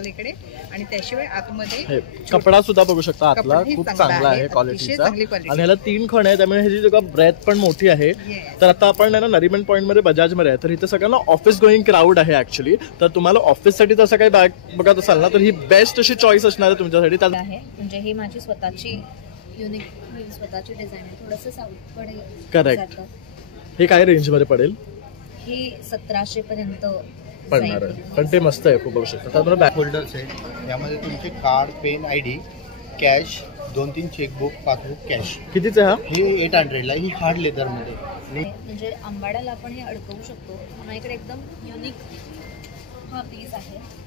शकाल इकडे। आणि त्याशिवाय आतमध्ये कपडा सुद्धा बघू शकता आतला, खूप चांगला आहे क्वालिटीचा आणि ह्याला 3 खण आहे, त्यामुळे ह्याची जगा ब्रेथ पण मोठी आहे। तर आता आपण ना नरिमन पॉइंट मध्ये बजाज मध्ये आहे, तर इथे सगळ्यांना ऑफिस गोईंग क्राऊड आहे ऍक्च्युअली। तर तुम्हाला ऑफिस साठी तसं काही बॅग बघत असाल ना, तर ही बेस्ट अशी चॉईस असणार आहे तुमच्यासाठी। म्हणजे ही माझी स्वतःची युनिक स्वतःची डिझाइन आहे, थोडंसं साऊथकडे। करेक्ट। हे काय रेंज मध्ये पडेल? ही 1700 पर्यंत पडणार आहे, पण ते मस्त आहे खूप। बघू शकता त्यामध्ये बॅक होल्डर्स आहे, यामध्ये तुमचे card, pen, ID, cash, 2-3 chequebook, passbook, cash. कितीचं हा? हे 800 ला, ही हार्ड लेदर मध्ये, म्हणजे आंबाड्याला आपण हे अडकवू शकतो। माझ्याकडे एकदम युनिक हा पीस आहे।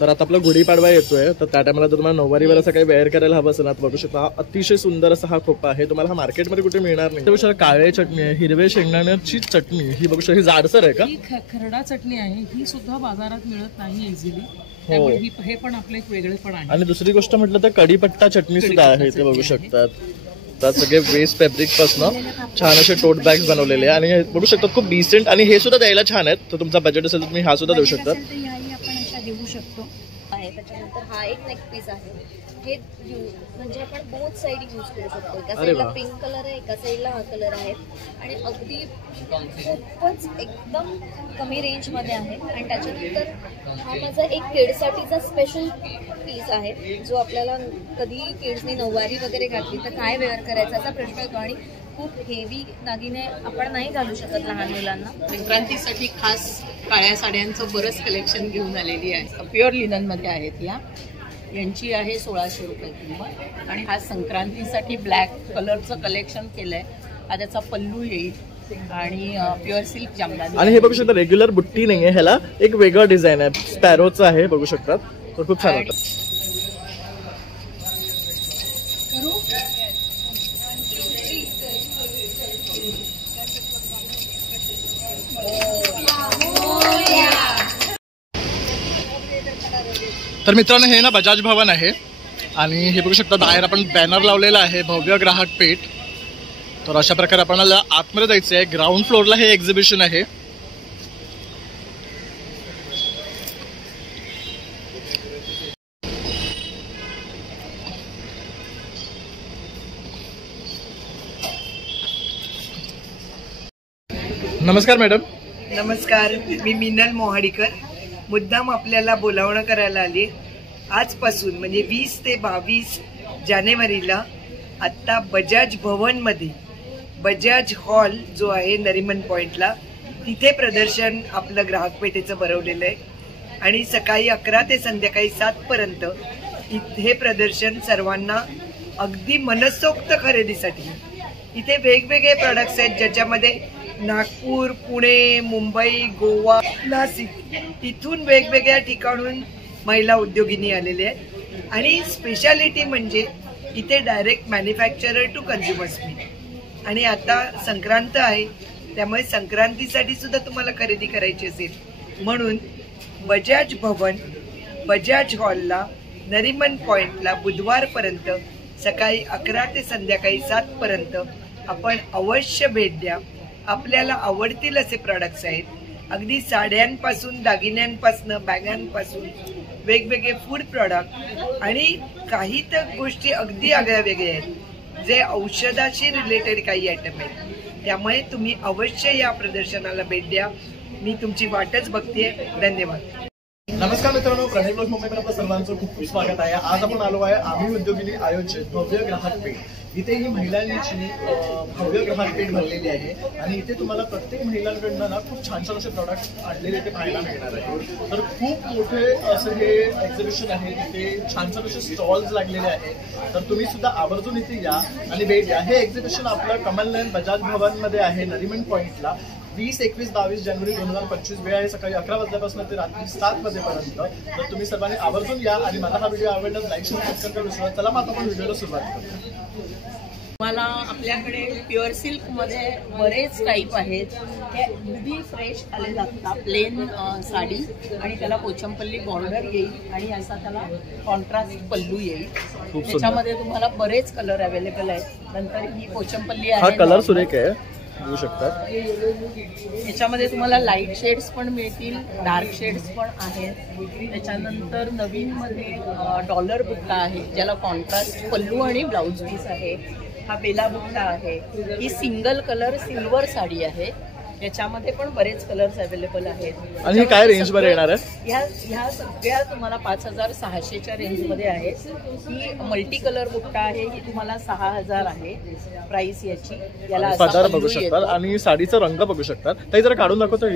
तर आता आपला गुढीपाडवा येतोय, तर त्या टायमाला जर तुम्हाला नऊवारीवर असं काही वेअर करायला हवं असेल ना, तर बघू शकता हा अतिशय सुंदर असा हा खोपा आहे। तुम्हाला हा मार्केटमध्ये कुठे मिळणार नाही। बघू शकता काळे चटणी आहे, हिरवे शेंगदाण्याची चटणी, ही बघू शकता ही जाडसर आहे का? ही खरडा चटणी आहे, ही सुद्धा बाजारात मिळत नाही इझिली, त्यामुळे हे पण आपले एक वेगळेपण आहे। आणि दुसरी गोष्ट म्हटलं तर कढीपत्ता चटणी सुद्धा आहे, ते बघू शकतात। तर सगळे वेस्ट फॅब्रिक पासून छान असे टोट बॅग्स बनवलेले आहे आणि बघू शकता खूप डिसेंट, आणि हे सुद्धा द्यायला छान आहेत। तर तुमचा बजेट असेल तर तुम्ही हा सुद्धा देऊ शकता। आपण अशा देऊ शकतो आहे। त्याच्यानंतर हा एक नेक पीस आहे, हे म्हणजे आपण बोथ साइड यूज करू शकतो। एका साइडला पिंक कलर आहे, एका साइडला हा कलर आहे, आणि अगदी खूपच एकदम कमी रेंज मध्ये आहे। आणि त्याच्यानंतर हा माझा एक किड्ससाठीचा स्पेशल पीस आहे, जो आपल्याला कधी किड्सनी नऊवारी वगैरे घातली तर काय वेअर करायचा असा प्रश्न येतो, आणि खूप हेवी दागिने आपण नाही घालू शकत लहान मुलांना। संक्रांतीसाठी खास काळ्या साड्यांचं बरंच कलेक्शन घेऊन आलेली आहे। प्युअर लिनन मध्ये आहेत यांची आहे 1600 रुपये किंमत। आणि हा संक्रांतीसाठी ब्लॅक कलरचं कलेक्शन केलंय, हा त्याचा पल्लू येईल आणि प्युअर सिल्क जामदानी। आणि हे बघू शकता रेग्युलर बुट्टी नाहीये, ह्याला एक वेगळं डिझाईन आहे, स्पॅरोचं आहे, बघू शकतात। तर खूप छान वाटतं। तर मित्रांनो हे ना बजाज भवन आहे, आणि हे बघू शकता बाहेर आपण बॅनर लावलेला आहे भव्य ग्राहक पेठ। तर अशा प्रकारे आपल्याला आतमध्ये जायचं आहे। ग्राउंड फ्लोअरला हे एक्झिबिशन आहे। नमस्कार मॅडम। नमस्कार, मी मिनल मोहाडीकर। मुद्दाम आपल्याला बोलावणं करायला आली। आजपासून म्हणजे 20 ते 22 जानेवारीला आत्ता बजाज भवनमध्ये बजाज हॉल जो आहे नरिमन पॉइंटला, तिथे प्रदर्शन आपलं ग्राहक पेठेचं भरवलेलं आहे। आणि सकाळी 11 ते संध्याकाळी 7 पर्यंत हे प्रदर्शन सर्वांना अगदी मनसोक्त खरेदीसाठी। इथे वेगवेगळे प्रोडक्ट्स आहेत, ज्याच्यामध्ये नागपूर, पुणे, मुंबई, गोवा, नाशिक इथून वेगवेगळ्या ठिकाणून महिला उद्योगिनी आलेले आहेत। आणि स्पेशालिटी म्हणजे इथे डायरेक्ट मॅन्युफॅक्चरर टू कन्झ्युमर्स मिळते। आणि आता संक्रांत आहे, त्यामुळे संक्रांतीसाठी सुद्धा तुम्हाला खरेदी करायची असेल म्हणून बजाज भवन बजाज हॉलला नरिमन पॉइंटला बुधवारपर्यंत सकाळी 11 ते संध्याकाळी 7 पर्यंत आपण अवश्य भेट द्या। आपल्याला आवडतील असे प्रोडक्ट्स आहेत, अगदी साड्यांपासून, दागिन्यांपासून, बॅगांपासून वेगवेगळे फूड प्रॉडक्ट, आणि काही तर गोष्टी अगदी आगळ्या वेगळ्या आहेत, जे औषधाशी रिलेटेड काही आयटम आहेत। त्यामुळे तुम्ही अवश्य या प्रदर्शनाला भेट द्या। मी तुमची वाटच बघतेय। धन्यवाद। नमस्कार मित्रांनो, प्रणय ब्लॉग मुंबईमध्ये आपलं सर्वांचं खूप खूप स्वागत आहे। आज आपण आलो आहे आम्ही उद्योगिनी आयोजित भव्य ग्राहक पेठ। इथे ही महिलांची भव्य ग्राहक पेठ भरलेली आहे, आणि इथे तुम्हाला प्रत्येक महिलांकडनं ना खूप छान छान असे प्रोडक्ट आणलेले ते पाहायला मिळणार आहे। तर खूप मोठे असं हे एक्झिबिशन आहे, इथे छान छान असे स्टॉल्स लागलेले आहेत। तर तुम्ही सुद्धा आवर्जून इथे या आणि भेट द्या। हे एक्झिबिशन आपलं कमल नयन बजाज भवन मध्ये आहे नरिमन पॉइंटला। 20, 21, 22 जानेवारी 2025 वेळ आहे सकाळी 11 वाजल्यापासून ते रात्री 7 वाजेपर्यंत। तर तुम्ही सर्वांनी आवर्जून या, आणि मला हा व्हिडिओ आवडल्यास लाईक शेअर सबस्क्राईब करू विसरू नका। चला मग आपण व्हिडिओला सुरुवात करू। मला आपल्याकडे प्युअर सिल्क मध्ये बरेच टाईप आहेत। हे अगदी फ्रेश आले जातात, प्लेन साडी, आणि त्याला पोचमपल्ली बॉर्डर येईल, आणि असा त्याला कॉन्ट्रास्ट पल्लू येईल। त्याच्यामध्ये तुम्हाला बरेच कलर अवेलेबल आहेत। नंतर ही पोचमपल्ली आहे, हा कलर सुरेख आहे, घेऊ शकतात. याच्यामध्ये तुम्हाला लाईट शेड्स पण मिळतील, डार्क शेड्स पण आहेत. त्याच्यानंतर नवीन मध्ये डॉलर बुट्टा आहे ज्याला कॉन्ट्रास्ट पल्लू आणि ब्लाऊज पीस आहे. हा बेला बुट्टा आहे. ही सिंगल कलर सिल्वर साडी आहे. याच्यामध्ये पण बरेच कलर्स अवेलेबल आहेत. आणि काय रेंज मध्ये येणार आहे? ह्या सगळ्या तुम्हाला 5600च्या रेंजमध्ये आहेत. ही मल्टी कलर बुट्टा आहे. ही तुम्हाला 6000 आहे प्राइस याची. याला असा पदर पल्लू बघू शकतात येतो. आणि साडीचा रंग बघू शकतात. ताई जरा काढून दाखवतो.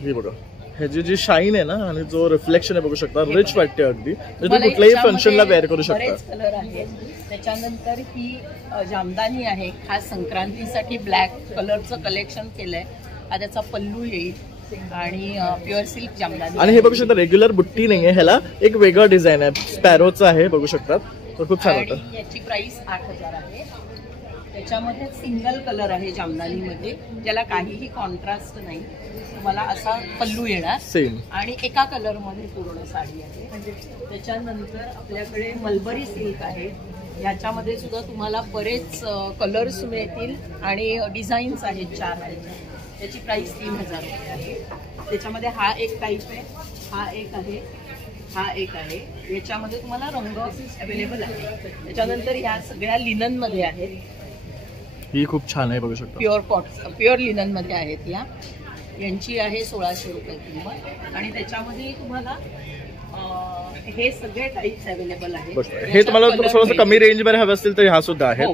ही बघा, ह्याची जी शाईन आहे ना आणि जो रिफ्लेक्शन आहे बघू शकता, रिच वाटते अगदी. तुम्ही कुठल्याही फंक्शनला वेअर करू शकता. बरेच कलर आहेत. त्याच्यानंतर ही जामदानी आहे. खास संक्रांतीसाठी ब्लॅक कलरचं कलेक्शन केलंय. हा त्याचा पल्लू येईल आणि प्युअर सिल्क जामदानी. आणि हे बघू शकता रेग्युलर बुट्टी नाहीये, ह्याला एक वेगळं डिझाईन आहे, स्पॅरोचं आहे बघू शकतात. तर खूप छान आणि वाटतं. याची प्राइस 8000 आहे. त्याच्यामध्ये सिंगल कलर आहे जामदानीमध्ये ज्याला काहीही कॉन्ट्रास्ट नाही. तुम्हाला असा पल्लू येणार सेम आणि एका कलर मध्ये पूर्ण साडी आहे. त्याच्यानंतर आपल्याकडे मलबरी सिल्क आहे. याच्यामध्ये सुद्धा तुम्हाला बरेच कलर्स मिळतील आणि डिझाईन्स आहेत 4 आहेत. त्याची प्राइस 3000 रुपये आहे. त्याच्यामध्ये हा एक टाईप आहे, हा एक आहे, हा एक आहे. याच्यामध्ये तुम्हाला रंग अवेलेबल आहे. त्याच्यानंतर ह्या सगळ्या लिनन मध्ये आहेत. ही खूप छान आहे बघू शकता. प्युअर लिनन मध्ये आहेत. यांची आहे 1600 रुपये किंमत. आणि त्याच्यामध्ये तुम्हाला हे सगळे टाईप्स अवेलेबल आहेत. हे तुम्हाला थोडंसं कमी रेंज मध्ये हवं असतील तर ह्या सुद्धा आहेत.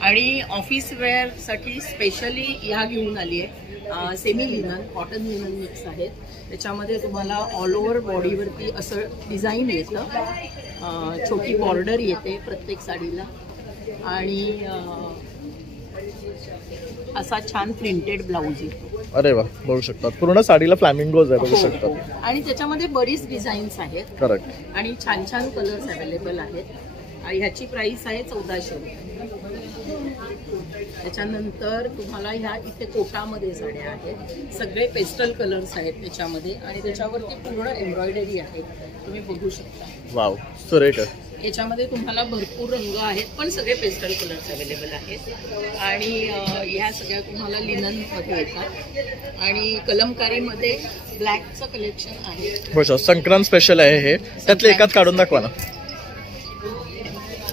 आणि ऑफिस वेअर साठी स्पेशली ह्या घेऊन आली आहे. Semi linen cotton linen mix आहेत. त्याच्यामध्ये तुम्हाला ऑल ओव्हर बॉडीवरती असं डिझाईन येतं. छोटी बॉर्डर येते प्रत्येक साडीला आणि असा छान प्रिंटेड ब्लाऊज येतो. अरे वा, बघू शकतात पूर्ण साडीला फ्लॅमिंगोज आहे बघू शकतात. आणि त्याच्यामध्ये बरीच डिझाईन्स आहेत. करेक्ट. आणि छान छान कलर्स अवेलेबल आहेत. आणि ह्याची प्राइस आहे 1400 रुपये. त्याच्यानंतर तुम्हाला ह्या इथे कोटामध्ये साड्या आहेत. सगळे पेस्टल कलर्स आहेत त्याच्यामध्ये आणि त्याच्यावरती पूर्ण एम्ब्रॉयडरी आहे. तुम्ही बघू शकता. वाव, सुरेख आहे. याच्यामध्ये तुम्हाला भरपूर रंग आहेत पण सगळे पेस्टल कलर्स अवेलेबल आहेत. आणि ह्या सगळ्या तुम्हाला लिनन मध्ये येतात आणि कलमकारीमध्ये ब्लॅकचं कलेक्शन आहे. हो, संक्रांत स्पेशल आहे हे. त्यातले एकाच काढून दाखवा ना.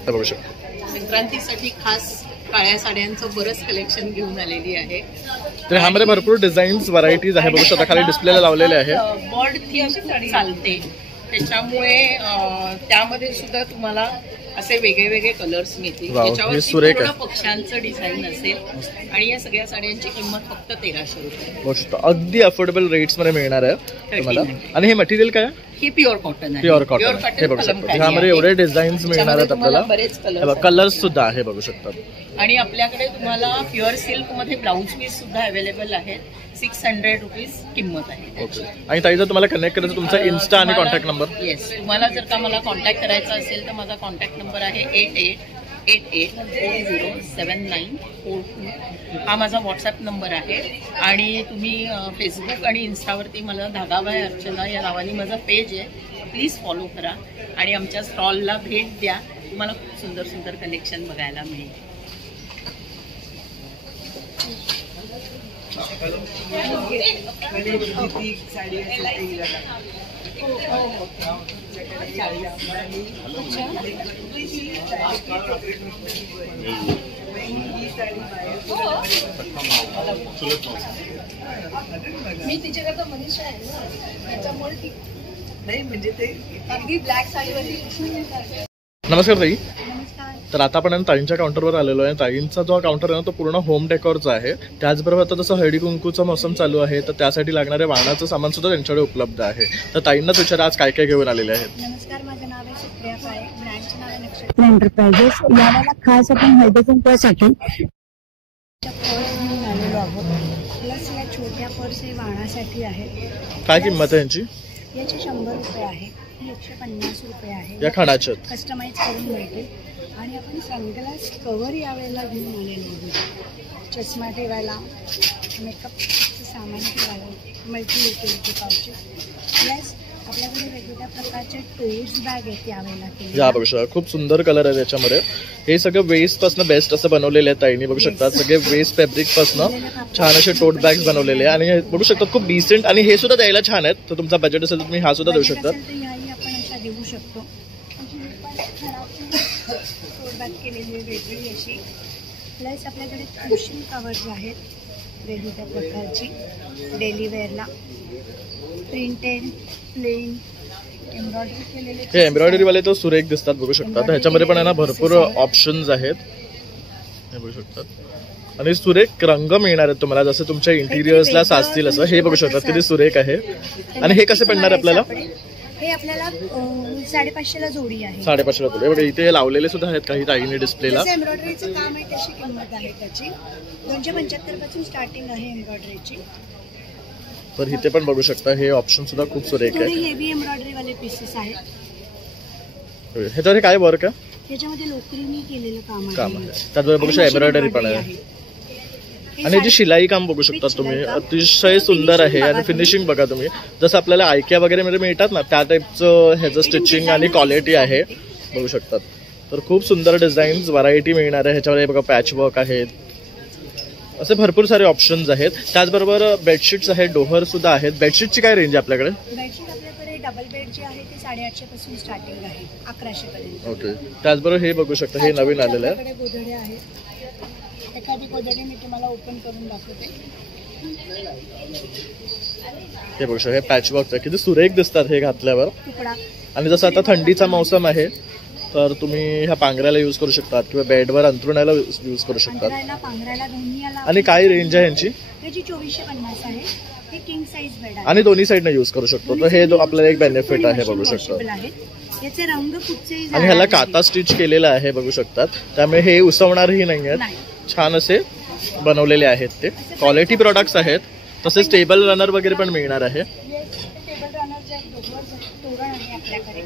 बघू शकता संक्रांतीसाठी खास काळ्या साड्यांचं बरंच कलेक्शन घेऊन आलेली आहे. तर ह्यामध्ये भरपूर डिझाईन्स व्हरायटीज आहे बघू शकता. खाली डिस्प्लेला लावलेले आहे. बर्ड थीम चालते त्याच्यामुळे त्यामध्ये सुद्धा तुम्हाला असे वेगळे वेगळे कलर्स मिळतील. त्याच्यावरती पूर्ण पक्ष्यांचं डिझाईन असेल आणि या सगळ्या साड्यांची किंमत फक्त 1300 रुपये. अगदी अफोर्डेबल रेट्स मध्ये मिळणार आहे तुम्हाला. आणि हे मटेरियल काय? ही प्युअर कॉटन आहे. प्युअर कॉटन हे बघू शकता. ह्यामध्ये एवढे डिझाईन्स मिळणार आहेत आपल्याला. बरेच कलर्स सुद्धा आहे बघू शकतात. आणि आपल्याकडे तुम्हाला प्युअर सिल्क मध्ये ब्लाऊज पीस सुद्धा अवेलेबल आहेत. 600 रुपीज किंमत आहे. आणि ताई जर तुम्हाला कनेक्ट करायचं तुमचा इन्स्टा आणि कॉन्टॅक्ट नंबर. येस, तुम्हाला जर का मला कॉन्टॅक्ट करायचा असेल तर माझा कॉन्टॅक्ट नंबर आहे 8888407942. हा माझा व्हॉट्सअप नंबर आहे. आणि तुम्ही फेसबुक आणि इन्स्टावरती मला धागा बाय अर्चना या नावाने माझा पेज आहे. प्लीज फॉलो करा आणि आमच्या स्टॉलला भेट द्या. तुम्हाला खूप सुंदर सुंदर कलेक्शन बघायला मिळेल. मी तिच्याकरता मनीषा आहे ना त्याच्यामुळे नाही म्हणजे ते अगदी ब्लॅक साडीवरती. नमस्कार ताई. तर आता आपण ताईंच्या काउंटरवर आलेलो आहे. ताईंचा जो काउंटर आहे ना तो पूर्ण होम डेकोरचा आहे. त्याचबरोबर आता जसं हळदी कुंकूचा मोसम चालू आहे तर त्यासाठी लागणारे वाणाचं सामान सुद्धा त्यांच्याकडे उपलब्ध आहे. तर ताईंनाच विचारा आज काय काय घेऊन आलेले आहेत. नमस्कार, माझं नाव आहे सुप्रिया पाळे. ब्रँडचं नाव आहे नक्षत्र एंटरप्राइजेस. यावेळेला खास आपण हळदी कुंकूसाठी पर्स घेऊन आलेलो आहोत. प्लस या छोट्या पर्स हे वाणासाठी आहेत. काय किंमत आहे यांची? याची 100 रुपये आहे. ही 150 रुपये आहे. या खणाच्या कस्टमाइज करून मिळते. आणि आपण सनग्लास कवर यावेळेला घेऊन आलेलो आहोत. चष्मा ठेवायला, मेकअपचं सामान ठेवायला, मल्टी युटिलिटी पाउचेस. प्लस आपल्याकडे वेगवेगळ्या प्रकारचे टोज बॅग आहेत यावेळेला केलेल्या. या बघू शकता खूप सुंदर कलर आहे त्याच्यामध्ये. हे सगळं वेस्ट पासून बेस्ट असं बनवलेले आहेत ताईंनी, बघू शकता सगळे वेस्ट फॅब्रिक पासून छान असे टोट बॅग्स बनवलेले आहे. आणि हे बघू शकता खूप डिसेंट, आणि हे सुद्धा द्यायला छान आहेत. तर तुमचा बजेट असेल तर तुम्ही हा सुद्धा देऊ शकता. याही आपण अशा देऊ शकतो. टोट बॅग केलेली वेगळी अशी. प्लस आपल्याकडे कुशन कवर्स आहेत वेगवेगळ्या प्रकारची डेली वेअरला, प्रिंटेड, प्लेन, एम्ब्रॉयडरी केलेले. हे एम्ब्रॉयडरी वाले तर सुरेख दिसतात, बघू शकता. ह्याच्यामध्ये पण आहे ना भरपूर ऑप्शन्स आहेत, हे बघू शकतात. आणि सुरेख रंग मिळणार आहेत तुम्हाला, जसं तुमच्या इंटिरियर्सला साजतील असं. हे बघू शकतात किती सुरेख आहे. आणि हे कसे पडणार आपल्याला? हे आपल्याला 550ला जोडी आहे. 550ला जोडी. बघा इथे लावलेले सुद्धा आहेत काही ताईंनी डिस्प्लेला. एम्ब्रॉयडरीचं काम आहे त्याची किंमत आहे त्याची 275 पासून स्टार्टिंग आहे एम्ब्रॉयडरीची. तर इथे पण बघू शकता हे ऑप्शन सुद्धा खूप सुरेख आहे. हेवी एम्ब्रॉयडरी वाले पीसेस आहेत. ह्याच्यावर काय वर्क आहे? ह्याच्यामध्ये लोकरीनी केलेलं काम आहे. त्यात बघू शकता एम्ब्रॉयडरी पण आहे. आणि जी शिलाई काम बघू शकता तुम्ही, अतिशय सुंदर आहे. आणि फिनिशिंग बघा तुम्ही, जसं आपल्याला आयकिया वगैरे मध्ये मिळतात ना त्या टाईपचं ह्याचं स्टिचिंग आणि क्वालिटी आहे, बघू शकतात. तर खूप सुंदर डिझाईन्स, व्हरायटी मिळणार आहे ह्याच्यामध्ये. बघा पॅच वर्क आहेत, असे भरपूर सारे ऑप्शन्स आहेत. त्याचबरोबर बेडशीट्स आहेत, डोहर सुद्धा आहेत. बेडशीटची काय रेंज आहे आपल्याकडे? बेडशीट आपल्याकडे डबल बेड जे आहे ते 850 पासून स्टार्टिंग आहे 1100 पर्यंत. ओके. त्याचबरोबर हे बघू शकता, हे नवीन आलेलं आहे. गोधडे आहेत. एखादी गोधडी मी तुम्हाला ओपन करून दाखवते. हे बघू शकता, हे पॅच वर्क किती सुरेख दिसतात हे घातल्यावर. तुकडा. आणि जसं आता थंडीचा मौसम आहे तर तुम्ही ह्या पांघरायला यूज करू शकतात किंवा बेडवर अंथरुणायला यूज करू शकतात. आणि काय रेंज आहे यांची? याची 2450 आहे. हे किंग साइज बेड आहे आणि दोन्ही साईडने यूज करू शकतो. तर हे आपल्याला एक बेनिफिट आहे, बघू शकता. याचे रंग कुठचेही आणि ह्याला काता स्टिच केलेला आहे, बघू शकतात. त्यामुळे हे उसवणारही नाही आहेत, छान असे बनवलेले आहेत. ते क्वालिटी प्रोडक्ट्स आहेत. तसेच टेबल रनर वगैरे पण मिळणार आहे. टेबल रनर जे तोरण आहे आपल्याकडे.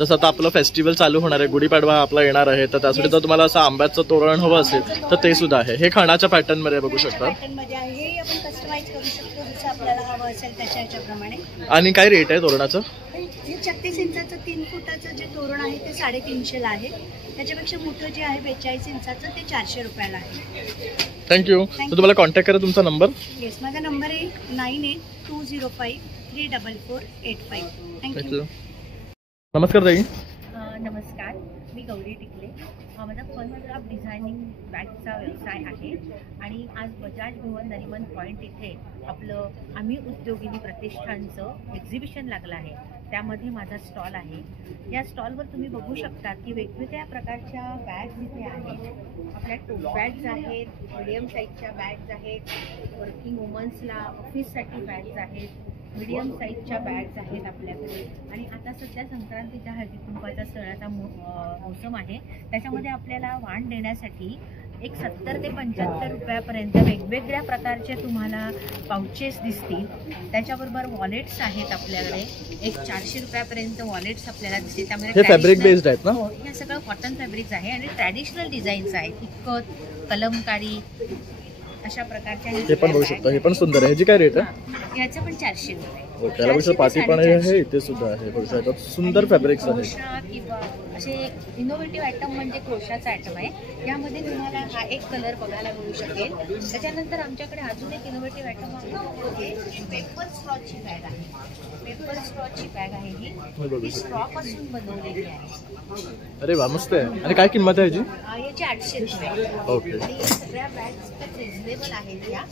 जसं आता आपलं फेस्टिवल चालू होणार आहे, गुढीपाडवा आपला येणार आहे, तर त्यासाठी जर तुम्हाला असं आंब्याचं तोरण हवं असेल तर ते सुद्धा आहे. हे खणाच्या पॅटर्न मध्ये बघू शकता. हे आपण कस्टमाइज करू शकतो जसं आपल्याला हवं असेल त्याच्या ह्याच्याप्रमाणे. आणि काय रेट आहे तोरणाचं? हे 36 इंचाचं 3 फुटाचं जे तोरण आहे ते 350 ला आहे. त्याच्यापेक्षा मोठं जे आहे 42 इंचाचं ते 400 रुपयाला आहे. थँक्यू. तर तुम्हाला कॉन्टॅक्ट करा. तुमचा नंबर? येस, माझा नंबर आहे 9820534485. थँक्यू. नमस्कार ताई. नमस्कार, मी गौरी टिकले. माझा फनक्राफ्ट डिझायनिंग बॅगचा व्यवसाय आहे आणि आज बजाज भवन नरिमन पॉईंट इथे आपलं आम्ही उद्योगिनी प्रतिष्ठानचं एक्झिबिशन लागलं आहे. त्यामध्ये माझा स्टॉल आहे. या स्टॉलवर तुम्ही बघू शकता की वेगवेगळ्या प्रकारच्या बॅग्स इथे आहेत. आपल्या टोट बॅग्स आहेत, मीडियम साईजच्या बॅग्स आहेत, वर्किंग वुमन्सला ऑफिससाठी बॅग्स आहेत, मीडियम साईजच्या बॅग्स आहेत आपल्याकडे. आणि आता सध्या संक्रांतीच्या हळदी कुंकवाचा सणाचा मोसम आहे. त्याच्यामध्ये आपल्याला वाण देण्यासाठी एक 70 ते 75 रुपयापर्यंत वेगवेगळ्या प्रकारचे तुम्हाला पाउचेस दिसतील. त्याच्याबरोबर वॉलेट्स आहेत आपल्याकडे. एक 400 रुपयापर्यंत वॉलेट्स आपल्याला दिसतील. त्यामध्ये फॅब्रिक बेस्ड आहेत ना? हो, हे सगळं कॉटन फॅब्रिक्स आहे आणि ट्रॅडिशनल डिझाईन्स आहेत. इतकत, कलमकारी अशा प्रकारच्या. हे पण बघू शकता, हे पण सुंदर आहे. ह्याची काय रेट आहे? याचं पण 400 रुपये. ओके. याला बघू पाठी पण आहे, इथे सुद्धा आहे, बघू शकता सुंदर फॅब्रिक्स आहे. क्रोशा किंवा असे इनोव्हेटिव्ह आयटम म्हणजे क्रोशाचा आयटम आहे. यामध्ये तुम्हाला हा एक कलर बघायला मिळू शकेल. त्याच्यानंतर आमच्याकडे अजून एक इनोव्हेटिव्ह आयटम आहे, पेपर स्ट्रॉची बॅग आहे. पेपर स्ट्रॉची बॅग आहे ही स्ट्रॉ पासून बनवलेली आहे. अरे वा, मस्त आहे. आणि काय किंमत आहे याची? याची 800 रुपये. ओके. आणि सगळ्या बॅग्स खूप रिझनेबल आहेत या,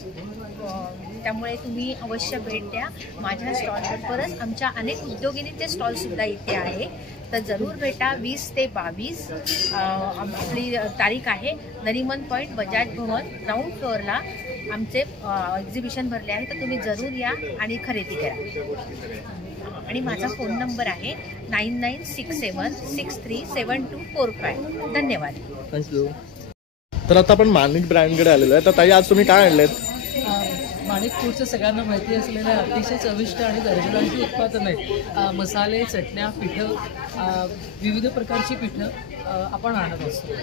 त्यामुळे तुम्ही अवश्य भेट द्या. माझ्या स्टॉलबरोबरच आमच्या अनेक उद्योगिनीचे स्टॉल सुद्धा इथे आहे. तर जरूर भेटा. 20 ते 22 आपली तारीख आहे. नरिमन पॉईंट बजाज भवन ग्राउंड फ्लोअरला आमचे एक्झिबिशन भरले आहे. तर तुम्ही जरूर या आणि खरेदी करा. आणि माझा फोन नंबर आहे 9967637245. धन्यवाद. थँक्यू. तर आता आपण माणिक ब्रँडकडे आलेलो आहे. तर ताई आज तुम्ही काय आणलेत? माणिक फूडचं सगळ्यांना माहिती असलेलं अतिशय चविष्ट आणि दर्जेदारची उत्पादन आहेत. मसाले, चटण्या, पिठं, विविध प्रकारची पिठं आपण आणत असतो.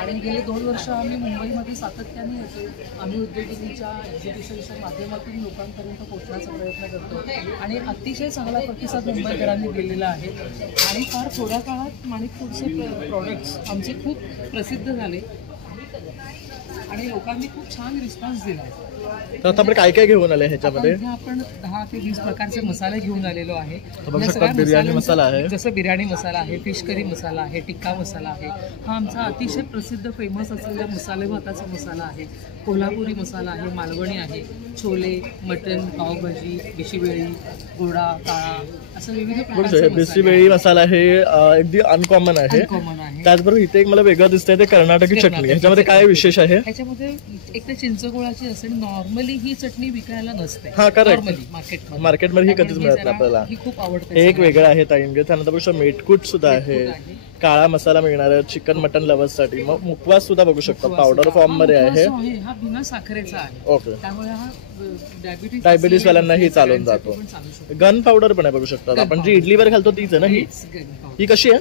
आणि गेले 2 वर्ष आम्ही मुंबईमध्ये सातत्याने येतो. आम्ही उद्योगिनीच्या एक्झिबिशनच्या माध्यमातून लोकांपर्यंत पोहोचण्याचा प्रयत्न करतो आणि अतिशय चांगला प्रतिसाद मुंबईकरांनी दिलेला आहे. आणि फार थोड्या काळात माणिकपूरचे प्रॉडक्ट्स आमचे खूप प्रसिद्ध झाले आणि लोकांनी खूप छान रिस्पॉन्स दिला. तर आता आपण काय काय घेऊन आले ह्याच्यामध्ये? आपण 10 ते 20 प्रकारचे मसाले घेऊन आलेलो आहे. बिर्याणी मसाला आहे, जसं बिर्याणी मसाला आहे, फिश करी मसाला आहे, टिक्का मसाला आहे. हा आमचा अतिशय प्रसिद्ध फेमस असलेला मसाले भाताचा मसाला आहे. कोल्हापुरी मसाला आहे, मालवणी आहे, छोले, मटण, पावभाजी, बिशीवेळी, गोडा, काळा असं विविध प्रकारचे बिशीवेळी मसाला हे अगदी अनकॉमन आहे. त्याचबरोबर इथे एक मला वेगळं दिसतंय ते कर्नाटकी चटणी. ह्याच्यामध्ये काय विशेष आहे? ह्याच्यामध्ये एक तर चिंचगुळाची असेल. नॉर्मली ही चटणी विकायला नसते. हा करेक्ट. नॉर्मली मार्केटमध्ये ही कधीच मिळत नाही आपल्याला. ही खूप आवडते. एक वेगळं आहे ताईंगे. त्यानंतर बघू शकता मेटकूट सुद्धा आहे, काळा मसाला मिळणार आहे चिकन मटन लवर्स साठी. मग मुखवास सुद्धा बघू शकता पावडर फॉर्म मध्ये आहे. हा बिना साखरेचा आहे. ओके. त्यामुळे हा डायबिटीस वाल्यांनाही चालून जातो. गन पावडर पण आहे बघू शकता आपण, जी इडलीवर घालतो तीच आहे ना ही? ही कशी आहे?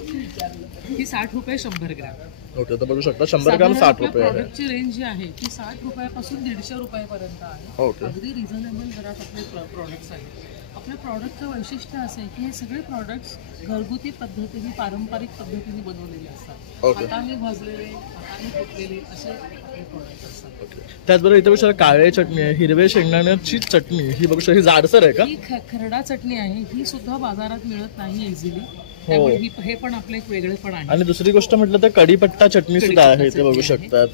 ही 60 रुपये 100 ग्रॅम. ओके. तर बघू शकता 100 ग्रॅम 60 रुपये आहे. प्रोडक्टची रेंज जी आहे ती 60 रुपयापासून 150 रुपयापर्यंत आहे. ओके. अगदी रिझनेबल दरात आपले प्रोडक्ट्स आहेत. आपल्या प्रॉडक्टचं वैशिष्ट्य असं आहे की हे सगळे प्रॉडक्ट्स घरगुती पद्धतीने पारंपरिक पद्धतीने बनवलेले असतात. हाताने भाजलेले, हाताने कुटलेले असे आपले प्रॉडक्ट्स असतात. त्याचबरोबर इथे बघू शकता काळे चटणी आहे, हिरवे शेंगदाण्याची चटणी. ही बघू शकता ही जाडसर आहे का? ही खरडा चटणी आहे. ही सुद्धा बाजारात मिळत नाही इझिली. त्यामुळे हे पण आपलं एक वेगळे पण आहे. आणि दुसरी गोष्ट म्हटलं तर कढीपत्ता चटणी सुद्धा आहे इथे बघू शकतात.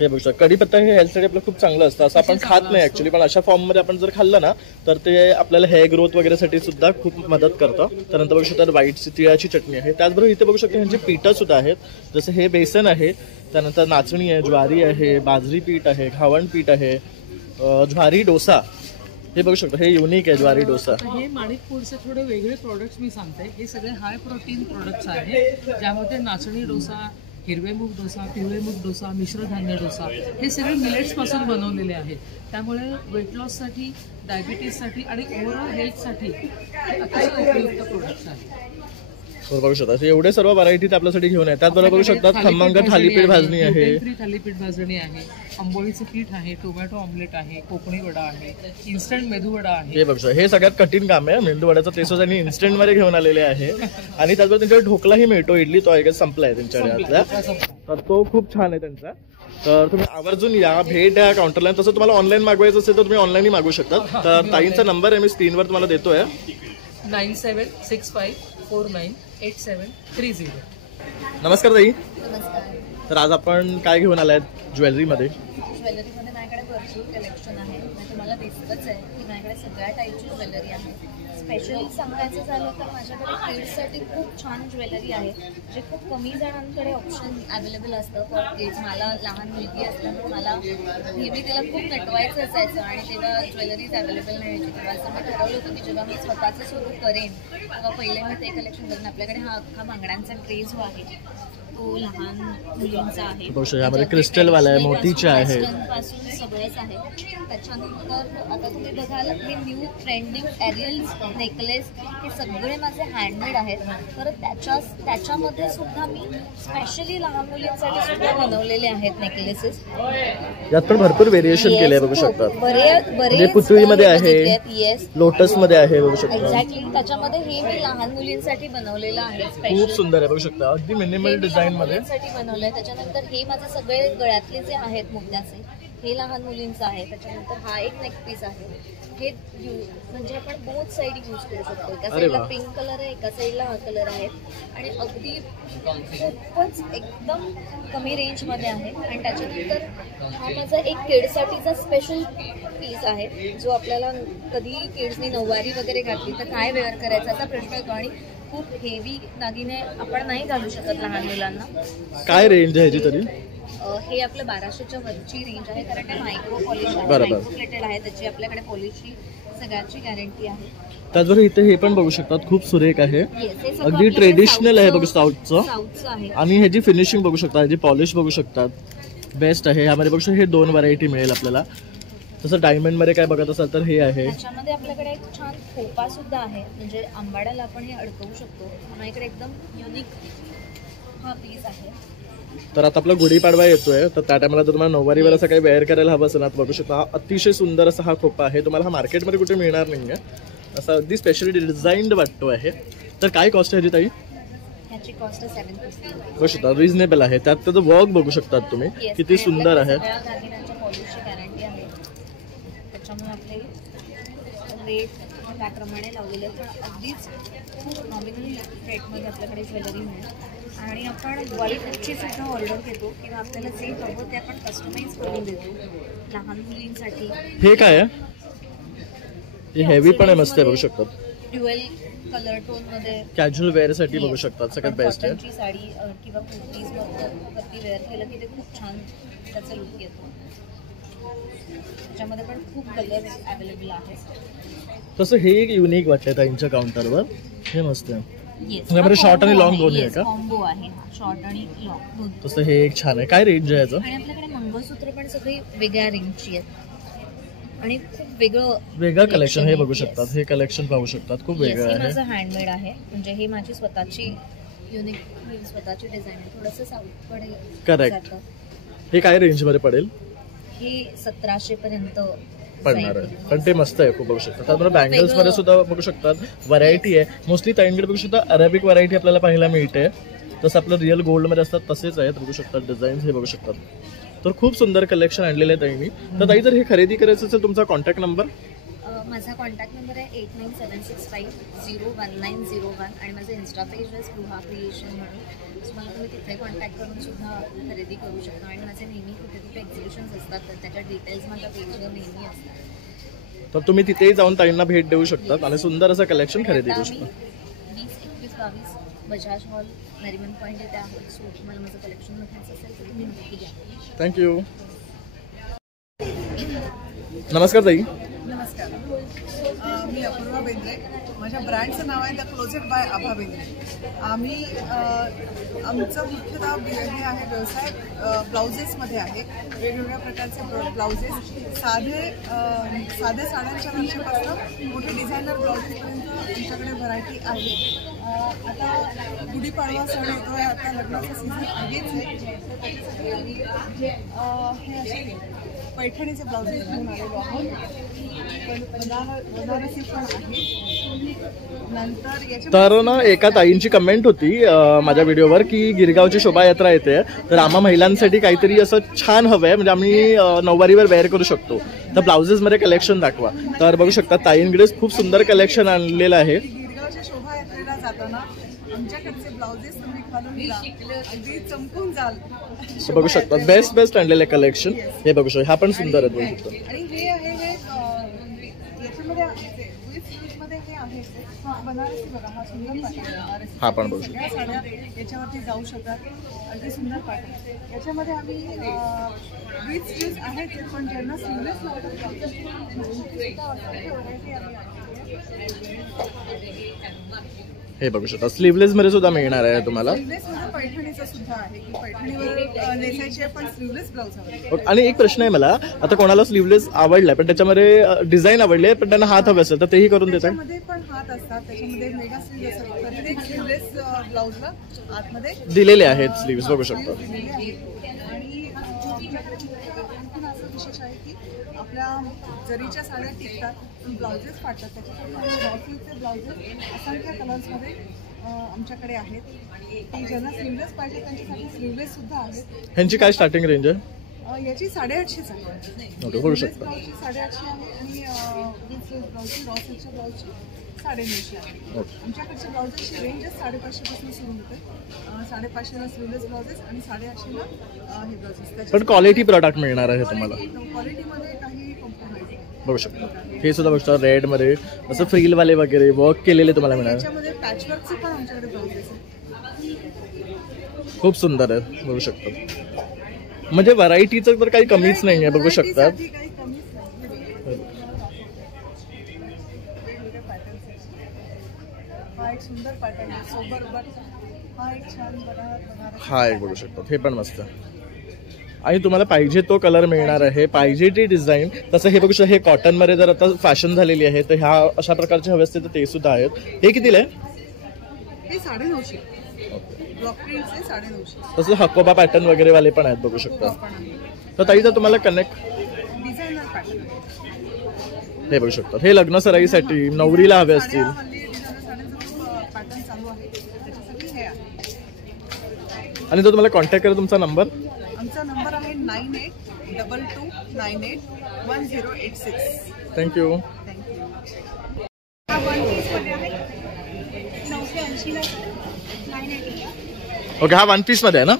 हे बघू शकता कढीपत्ता हे हेल्थसाठी आपलं खूप चांगलं असतं. असं आपण खात नाही ऍक्च्युली, पण अशा फॉर्म मध्ये आपण जर खाल्लं ना तर ते आपल्याला हेअर ग्रोथ वगैरे साठी सुद्धा खूप मदत करतं. त्यानंतर बघू शकता व्हाईट तिळाची चटणी आहे. त्याचबरोबर इथे बघू शकता ह्यांचे पीठं सुद्धा आहेत. जसं हे बेसन आहे, त्यानंतर नाचणी आहे, ज्वारी आहे, बाजरी पीठ आहे, घावण पीठ आहे, ज्वारी डोसा. हे बघू शकता हे युनिक आहे ज्वारी डोसा. हे माणिकपूरचे थोडे वेगळे प्रोडक्ट्स मी सांगते. हे सगळे हाय प्रोटीन प्रोडक्ट्स आहेत, ज्यामध्ये नाचणी डोसा, हिरवे मूग डोसा, पिवळे मूग डोसा, मिश्र धान्य डोसा हे सगळे मिलेट्स पासून बनवलेले आहेत. त्यामुळे वेट लॉससाठी, डायबिटीससाठी आणि ओव्हरऑल हेल्थसाठी अतिशय उपयुक्त प्रोडक्ट्स आहेत. बघू शकता एवढे सर्व व्हरायटी आपल्यासाठी घेऊन आहेत. त्याचबरोबर बघू शकता खमंग थालीपीठ भाजणी आहे, थालीपीठ भाजणी आहे, आंबोळीचं पीठ आहे, टोमॅटो ऑमलेट आहे, कोकणी वडा आहे, इन्स्टंट मेदू वडा आहे. हे बघू शकता हे सगळ्यात कठीण काम आहे. मेंदू वड्याचा ते सुद्धा त्यांनी इन्स्टंट मध्ये घेऊन आलेले आहे. आणि त्याचबरोबर त्यांच्याकडे ढोकलाही मिळतो. इडली तो आहे संपलाय त्यांच्याकडे, तर तो खूप छान आहे त्यांचा. तर तुम्ही आवर्जून या, भेट द्या काउंटरला. तसं तुम्हाला ऑनलाईन मागवायचं असेल तर तुम्ही ऑनलाईनही मागवू शकता. तर ताईंचा नंबर आहे मी स्क्रीनवर तुम्हाला देतोय, 9765498730. नमस्कार ताई. नमस्कार. तर आज आपण काय घेऊन आलाय ज्वेलरीमध्ये? ज्वेलरीमध्ये माझ्याकडे भरपूर कलेक्शन आहे. तुम्हाला दिसतच आहे की माझ्याकडे सगळ्या टाईपची ज्वेलरी आहे. स्पेशली सांगायचं झालं तर माझ्याकडे किड्ससाठी खूप छान ज्वेलरी आहे, जे खूप कमी जणांकडे ऑप्शन अवेलेबल असतं फॉर किड्स. मला लहान मुलगी असल्यामुळे मला नेहमी तिला खूप नटवायचं असायचं आणि तेव्हा ज्वेलरीज अवेलेबल नाही व्हायची. तेव्हा असं मी ठरवलं होतं की जेव्हा मी स्वतःचं सुरू करेन तेव्हा पहिले मी ते कलेक्शन करेन. आपल्याकडे हा अख्खा बांगड्यांचा ट्रे जो आहे तो लहान मुलींचा आहे. यामध्ये क्रिस्टल वाला आहे, मोतीचे आहे, पासून सगळेच आहे. त्याच्यानंतर आता तुम्ही बघाल हे न्यू ट्रेंडिंग एरियल्स नेकलेस हे सगळे माझे हँडमेड आहेत. तर त्याच्यामध्ये सुद्धा मी स्पेशली लहान मुलींसाठी सुद्धा बनवलेले आहेत नेकलेसेस. यात पण भरपूर व्हेरिएशन केले बघू शकता. बरेच पुतळीमध्ये आहे, लोटस मध्ये आहे बघू शकता. एक्झॅक्टली त्याच्यामध्ये हे मी लहान मुलींसाठी बनवलेलं आहे. खूप सुंदर आहे बघू शकता, अगदी मिनिमल डिझाईन मध्ये बनवलंय. त्याच्यानंतर हे माझे सगळे गळ्यातले जे आहेत मुद्द्याचे हे लहान मुलींचं आहे. त्याच्यानंतर हा एक नेक पीस आहे. हे म्हणजे आपण बोथ साईड यूज करू शकतो. एका साईडला पिंक कलर आहे, एका साईडला हा कलर आहे आणि अगदी खूपच एकदम कमी रेंजमध्ये आहे. आणि त्याच्यानंतर हा माझा एक किड्ससाठीचा स्पेशल पीस आहे, जो आपल्याला कधी किड्सनी नऊवारी वगैरे घातली तर काय वेअर करायचा असा प्रश्न येतो आणि खूप हेवी दागिने आपण नाही घालू शकत लहान मुलांना. काय रेंज आहे तरी? हे आपलं 1200च्या वरची रेंज आहे, कारण ते मायक्रो पॉलिश आहे, मायक्रो प्लेटेड आहे. त्याची आपल्याकडे पॉलिशची सगळ्याची गॅरंटी आहे. त्याचबरोबर इथे हे पण बघू शकतात खूप सुरेख आहे, अगदी ट्रेडिशनल आहे बघू साऊथचं. आहे आणि ह्याची फिनिशिंग बघू शकता, ह्याची पॉलिश बघू शकतात, बेस्ट आहे. ह्यामध्ये बघू शकता हे 2 व्हरायटी मिळेल आपल्याला. तसं डायमंड मध्ये काय बघत असाल तर हे आहे. त्याच्यामध्ये आपल्याकडे एक छान खोपा सुद्धा आहे, म्हणजे आंबाड्याला आपण हे अडकवू शकतो. माझ्याकडे एकदम युनिक हा पीस आहे. तर आता आपला गुढीपाडवा येतोय, तर त्या टायमाला जर तुम्हाला नऊवारीवर असं काही वेअर करायला हवं असेल ना, तर बघू शकता हा अतिशय सुंदर असा हा खोपा आहे. तुम्हाला हा मार्केटमध्ये कुठे मिळणार नाहीये, असा अगदी स्पेशली डिझाईन्ड वाटतो आहे. तर काय कॉस्ट आहे ताई? ह्याची कॉस्ट 750. बघू शकता रिझनेबल आहे. त्यात त्याचं वर्क बघू शकतात तुम्ही किती सुंदर आहे. दागिन्यांच्या पॉलिशची गॅरंटी आहे, त्याच्यामुळे आपले रेट त्याप्रमाणे लावलेले आहेत. पण अगदीच खूप नॉमिनल रेटमध्ये आपल्याकडे ज्वेलरी मिळेल. आणि आपण व्हाईटची सुद्धा ऑर्डर घेतो किंवा आपल्याला जे हवं ते आपण कस्टमाइज करून देतो लहान मुलींसाठी. हे काय आहे? हे हेवी पण आहे, मस्त आहे, बघू शकतात. ड्युएल कलर टोन मध्ये कॅज्युअल वेअर साठी बघू शकतात, सगळ्यात बेस्ट आहे. कॉटनची साडी किंवा कुर्तीज वरती वेअर केलं की ते खूप छान त्याचा लुक येतो. त्याच्यामध्ये पण खूप कलर अवेलेबल आहेत. तसं हे एक युनिक वाटतंय ताईंच्या काउंटरवर, हे मस्त आहे. त्यामध्ये शॉर्ट आणि लॉंग दोन्ही आहे का? कॉम्बो आहे, शॉर्ट आणि लॉंग दोन्ही. तसं हे एक छान आहे. काय रेंज आहे याचं? आणि आपल्याकडे मंगळसूत्र पण सगळी वेगळ्या रेंजची आहेत आणि खूप वेगळं कलेक्शन हे बघू शकतात. हे कलेक्शन पाहू शकतात, खूप वेगळं आहे. माझं हँडमेड आहे, म्हणजे हे माझी स्वतःची युनिक स्वतःची डिझाईन आहे. थोडंसं साऊथकडे करेक्ट. हे काय रेंज मध्ये पडेल? हे 1700 पर्यंत पडणार आहे, पण ते मस्त आहे, खूप बघू शकतात. त्यामुळे बँगल्स मध्ये सुद्धा बघू शकतात व्हरायटी आहे. मोस्टली ताईंकडे बघू शकता अरेबिक व्हरायटी आपल्याला पाहायला मिळते. तसं आपलं रिअल गोल्ड मध्ये असतात तसेच आहेत, बघू शकतात डिझाईन हे बघू शकतात. तर खूप सुंदर कलेक्शन आणलेलं आहे ताईंनी. तर ताई जर हे खरेदी करायचं असेल तुमचा कॉन्टॅक्ट नंबर? माझा कॉन्टॅक्ट नंबर आहे 8976501901 आणि माझं इन्स्टा पेज आहे स्पृहा क्रिएशन म्हणून. मला तुम्ही तिथे कॉन्टॅक्ट करून सुद्धा खरेदी करू शकता. आणि माझे नेहमी कुठे कुठे एक्झिबिशन्स असतात तर त्याच्या डिटेल्स माझ्या पेजवर नेहमी असतात, तर तुम्ही तिथेही जाऊन ताईंना भेट देऊ शकतात आणि सुंदर असं कलेक्शन खरेदी करू शकता. 20, 21, 22 बजाज हॉल नरिमन पॉईंट येथे आहोत. सो तुम्हाला माझं कलेक्शन बघायचं असेल तर तुम्ही नक्की घ्या. थँक्यू. नमस्कार ताई. नमस्कार, मी अपूर्वा बेंद्रे. माझ्या ब्रँडचं नाव आहे द क्लोजेट बाय आभा बेंद्रे. आम्ही आमचं मुख्यतः हे आहे व्यवसाय ब्लाउजेसमध्ये आहे. वेगवेगळ्या प्रकारचे ब्लाउजेस, साध्या साड्यांच्या लक्षापासून मोठे डिझायनर ब्लाउजेसपर्यंत आमच्याकडे व्हरायटी आहे. आता गुढीपाडवा सण येतो आहे, आता लग्नाचा सीझन आहेच आहे. हे असे पैठणीचे ब्लाउजेस घेऊन आलेलो आहोत. बनारसी पण आहे. नंतर तर ना एका ताईंची कमेंट होती माझ्या व्हिडिओवर की गिरगावची शोभायात्रा येते, तर आम्हा महिलांसाठी काहीतरी असं छान हवंय, म्हणजे आम्ही नऊवारीवर वेअर करू शकतो, तर ब्लाउजेस मध्ये कलेक्शन दाखवा. तर बघू शकता ताईंकडेच खूप सुंदर कलेक्शन आणलेलं आहे. गिरगावच्या शोभायात्रेला जाताना आमच्याकडचे ब्लाउजेस तुम्ही घालून जा, अगदी चमकून जाल. बघू शकता बेस्ट आणलेले कलेक्शन हे बघू शकता. हा पण सुंदर आहे, बघू शकता. आणि हे आहे याच्यामध्ये मध्ये हे आहे बनारसी. बघा हा सुंदर पॅटर्न. हा पण बघू सगळ्या साड्या याच्यावरती जाऊ शकतात, अगदी सुंदर पॅटर्न. याच्यामध्ये आम्ही विथ स्लीव्ज आहेत, पण ज्यांना स्लीवलेस हे बघू शकता. स्लीवलेस मध्ये सुद्धा मिळणार आहे तुम्हाला. स्लीवलेस मध्ये पैठणीचं सुद्धा आहे की पैठणीवर नेसायचे पण स्लीवलेस ब्लाउज हवे. आणि एक प्रश्न आहे मला, आता कोणाला स्लीवलेस आवडलाय पण त्याच्यामध्ये डिझाईन आवडले पण त्यांना हात हवे असेल तर तेही करून देतात? त्याच्यामध्ये पण हात असतात, त्याच्यामध्ये मेगा स्लीव्ह असतात. प्रत्येक स्लीवलेस ब्लाउजला आतमध्ये दिलेले आहेत स्लीव्स, बघू शकता. आणि आणखीन असं विशेष आहे की आपल्या जरीच्या साड्या टिकतात पण ब्लाउजेस फाटतात. त्याच्यासाठी रॉसिलचे ब्लाउजेस असंख्य कलर्समध्ये आमच्याकडे आहेत. की ज्यांना स्लीवलेस पाहिजे त्यांच्यासाठी स्लीवलेस सुद्धा आहेत. ह्यांची काय स्टार्टिंग रेंज आहे? याची 850 आहे. ओके, बघू शकता. ब्लाउजची 850 आहे आणि ब्लाउजची रॉसिलच्या ब्लाउजची 950 आहे. आमच्याकडच्या ब्लाउजेसची रेंजच 550 पासून सुरू होते. 550ला स्लीवलेस ब्लाउजेस आणि 850ला हे ब्लाउजेस. पण क्वालिटी प्रोडक्ट मिळणार आहे तुम्हाला. क्वालिटीमध्ये काही कॉम्प्रोमाइज नाही. बघू शकता. हे सुद्धा बघू शकता रेड मध्ये असं फ्रील वाले वगैरे वर्क केलेले तुम्हाला मिळणार. त्याच्यामध्ये पॅचवर्कचे पण आमच्याकडे ब्लाउजेस आहेत. खूप सुंदर आहे, बघू शकता. म्हणजे व्हरायटीचं तर काही कमीच नाही आहे, बघू शकतात. काही कमीच नाही. हा एक सुंदर पॅटर्न आहे, सोबर. हा एक छान बनारसी. हा एक बघू शकतो, हे पण मस्त. आणि तुम्हाला पाहिजे तो कलर मिळणार आहे, पाहिजे ती डिझाईन. तसं हे बघू शकता, हे कॉटन मध्ये जर आता फॅशन झालेली आहे तर ह्या अशा प्रकारचे हवे असते तर ते सुद्धा आहेत. हे कितीला आहे? हे 950. ब्लॉक प्रिंटचे 950. तसं हकोबा पॅटर्न वगैरे वाले पण आहेत बघू शकता. तर ताई जर तुम्हाला कनेक्ट डिझायनर पॅटर्न हे बघू शकता, हे लग्न सराईसाठी नवरीला हवे असतील पॅटर्न चालू आहे त्याच्यासाठी हे आहे. आणि जर तुम्हाला कॉन्टॅक्ट करा तुमचा नंबर, आमचा नंबर आहे 9822981086. थँक्यू. ओके, हा वन पीस मध्ये आहे ना,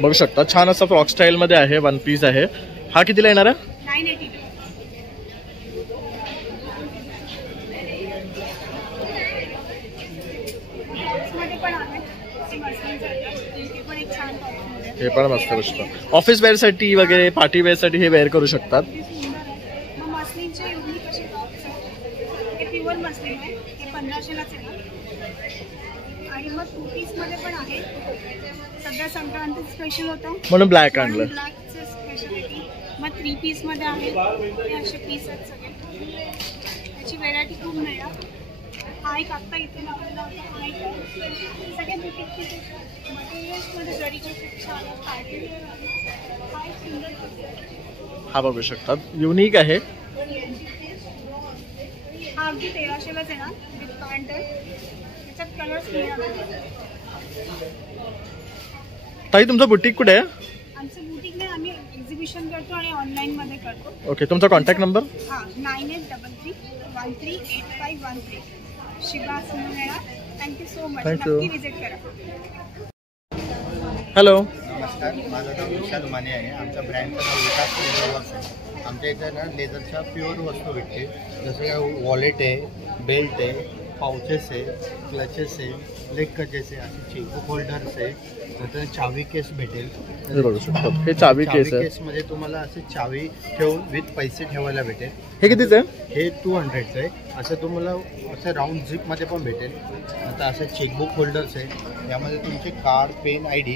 बघू शकता छान असा फ्रॉक स्टाईल मध्ये आहे, वन पीस आहे. हा कितीला येणार आहे? 980. हे पण मस्त गोष्ट, ऑफिस वेअर साठी वगैरे पार्टी वेअर साठी हे वेअर करू शकतात. मस्लिनचे युनिक असे टॉप्स आहेत, हे प्युअर मस्लिन आहे, हे 1500लाच आहे. आणि मग 2 पीस मध्ये पण आहे, सध्या संक्रांती स्पेशल होतं म्हणून ब्लॅक आणलं. ब्लॅकचे स्पेशलिटी. मग 3 पीस मध्ये आहे, हे असे पीस आहेत सगळे, त्याची व्हेरायटी खूप मिळणार. हा एक आत्ता इथे लावलेला होता, हा एक सगळे बुटीक पीस मटेरियल्समध्ये जरीचे खूप छान पार्टी वेअर आहे. हा एक सुंदर piece आहे. हा बघू शकता युनिक आहे. हा अगदी 1300लाच आहे ना, विथ पॅन्ट आहे, त्याच्यात कलर्स मिळणार. ताई तुमचं बुटीक कुठे आहे? आमचं बुटीकने आम्ही एक्झिबिशन करतो आणि ऑनलाईन मध्ये करतो. ओके, तुमचा कॉन्टॅक्ट नंबर? हां, 9833138513. Shiva Sumela. Thank you so much. Thank you. नक्की विजिट करा. हॅलो, नमस्कार, माझं नाव विशाल माने आहे. आमच्या ब्रँडचं नाव विकास लेदर वर्क्स आहे. आमच्या इथं ना लेदरच्या प्युअर वस्तू भेटते, जसं वॉलेट आहे, बेल्ट आहे, पाउचेस आहे, क्लचेस आहे, लेग कचेस आहे, असे चेकबुक होल्डर्स आहे, नंतर चावी केस भेटेल. हे बघू शकता, हे चावी केस आहे. केसमध्ये तुम्हाला असे चावी ठेवून विथ पैसे ठेवायला भेटेल. हे कितीचं आहे? हे 200चं आहे. असं तुम्हाला असं राऊंड झिपमध्ये पण भेटेल. नंतर असं चेकबुक होल्डर्स आहे, यामध्ये तुमचे card, pen, ID,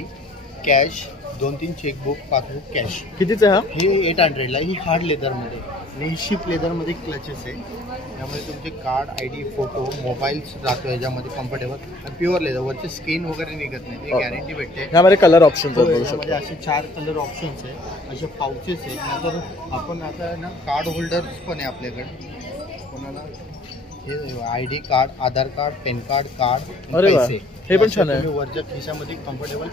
cash, 2-3 chequebook, passbook, cash. कितीचं आहे हा? हे 800ला. ही हार्ड लेदरमध्ये आणि ही शिप लेदरमध्ये क्लचेस आहे. यामध्ये तुमचे कार्ड, ID, फोटो, मोबाईल्स राहतो याच्यामध्ये कम्फर्टेबल. आणि प्युअर लेदर, वरचे स्किन वगैरे निघत नाही, हे गॅरंटी भेटते. यामध्ये कलर ऑप्शन यामध्ये असे 4 कलर ऑप्शन्स आहे, असे पाउचेस आहे. नंतर आपण आता ना कार्ड होल्डर्स पण आहे आपल्याकडे. कोणाला हे ID कार्ड, आधार कार्ड, पॅन कार्ड, पैसे, हे पण छान आहे. वरच्या खिशामध्ये कम्फर्टेबल.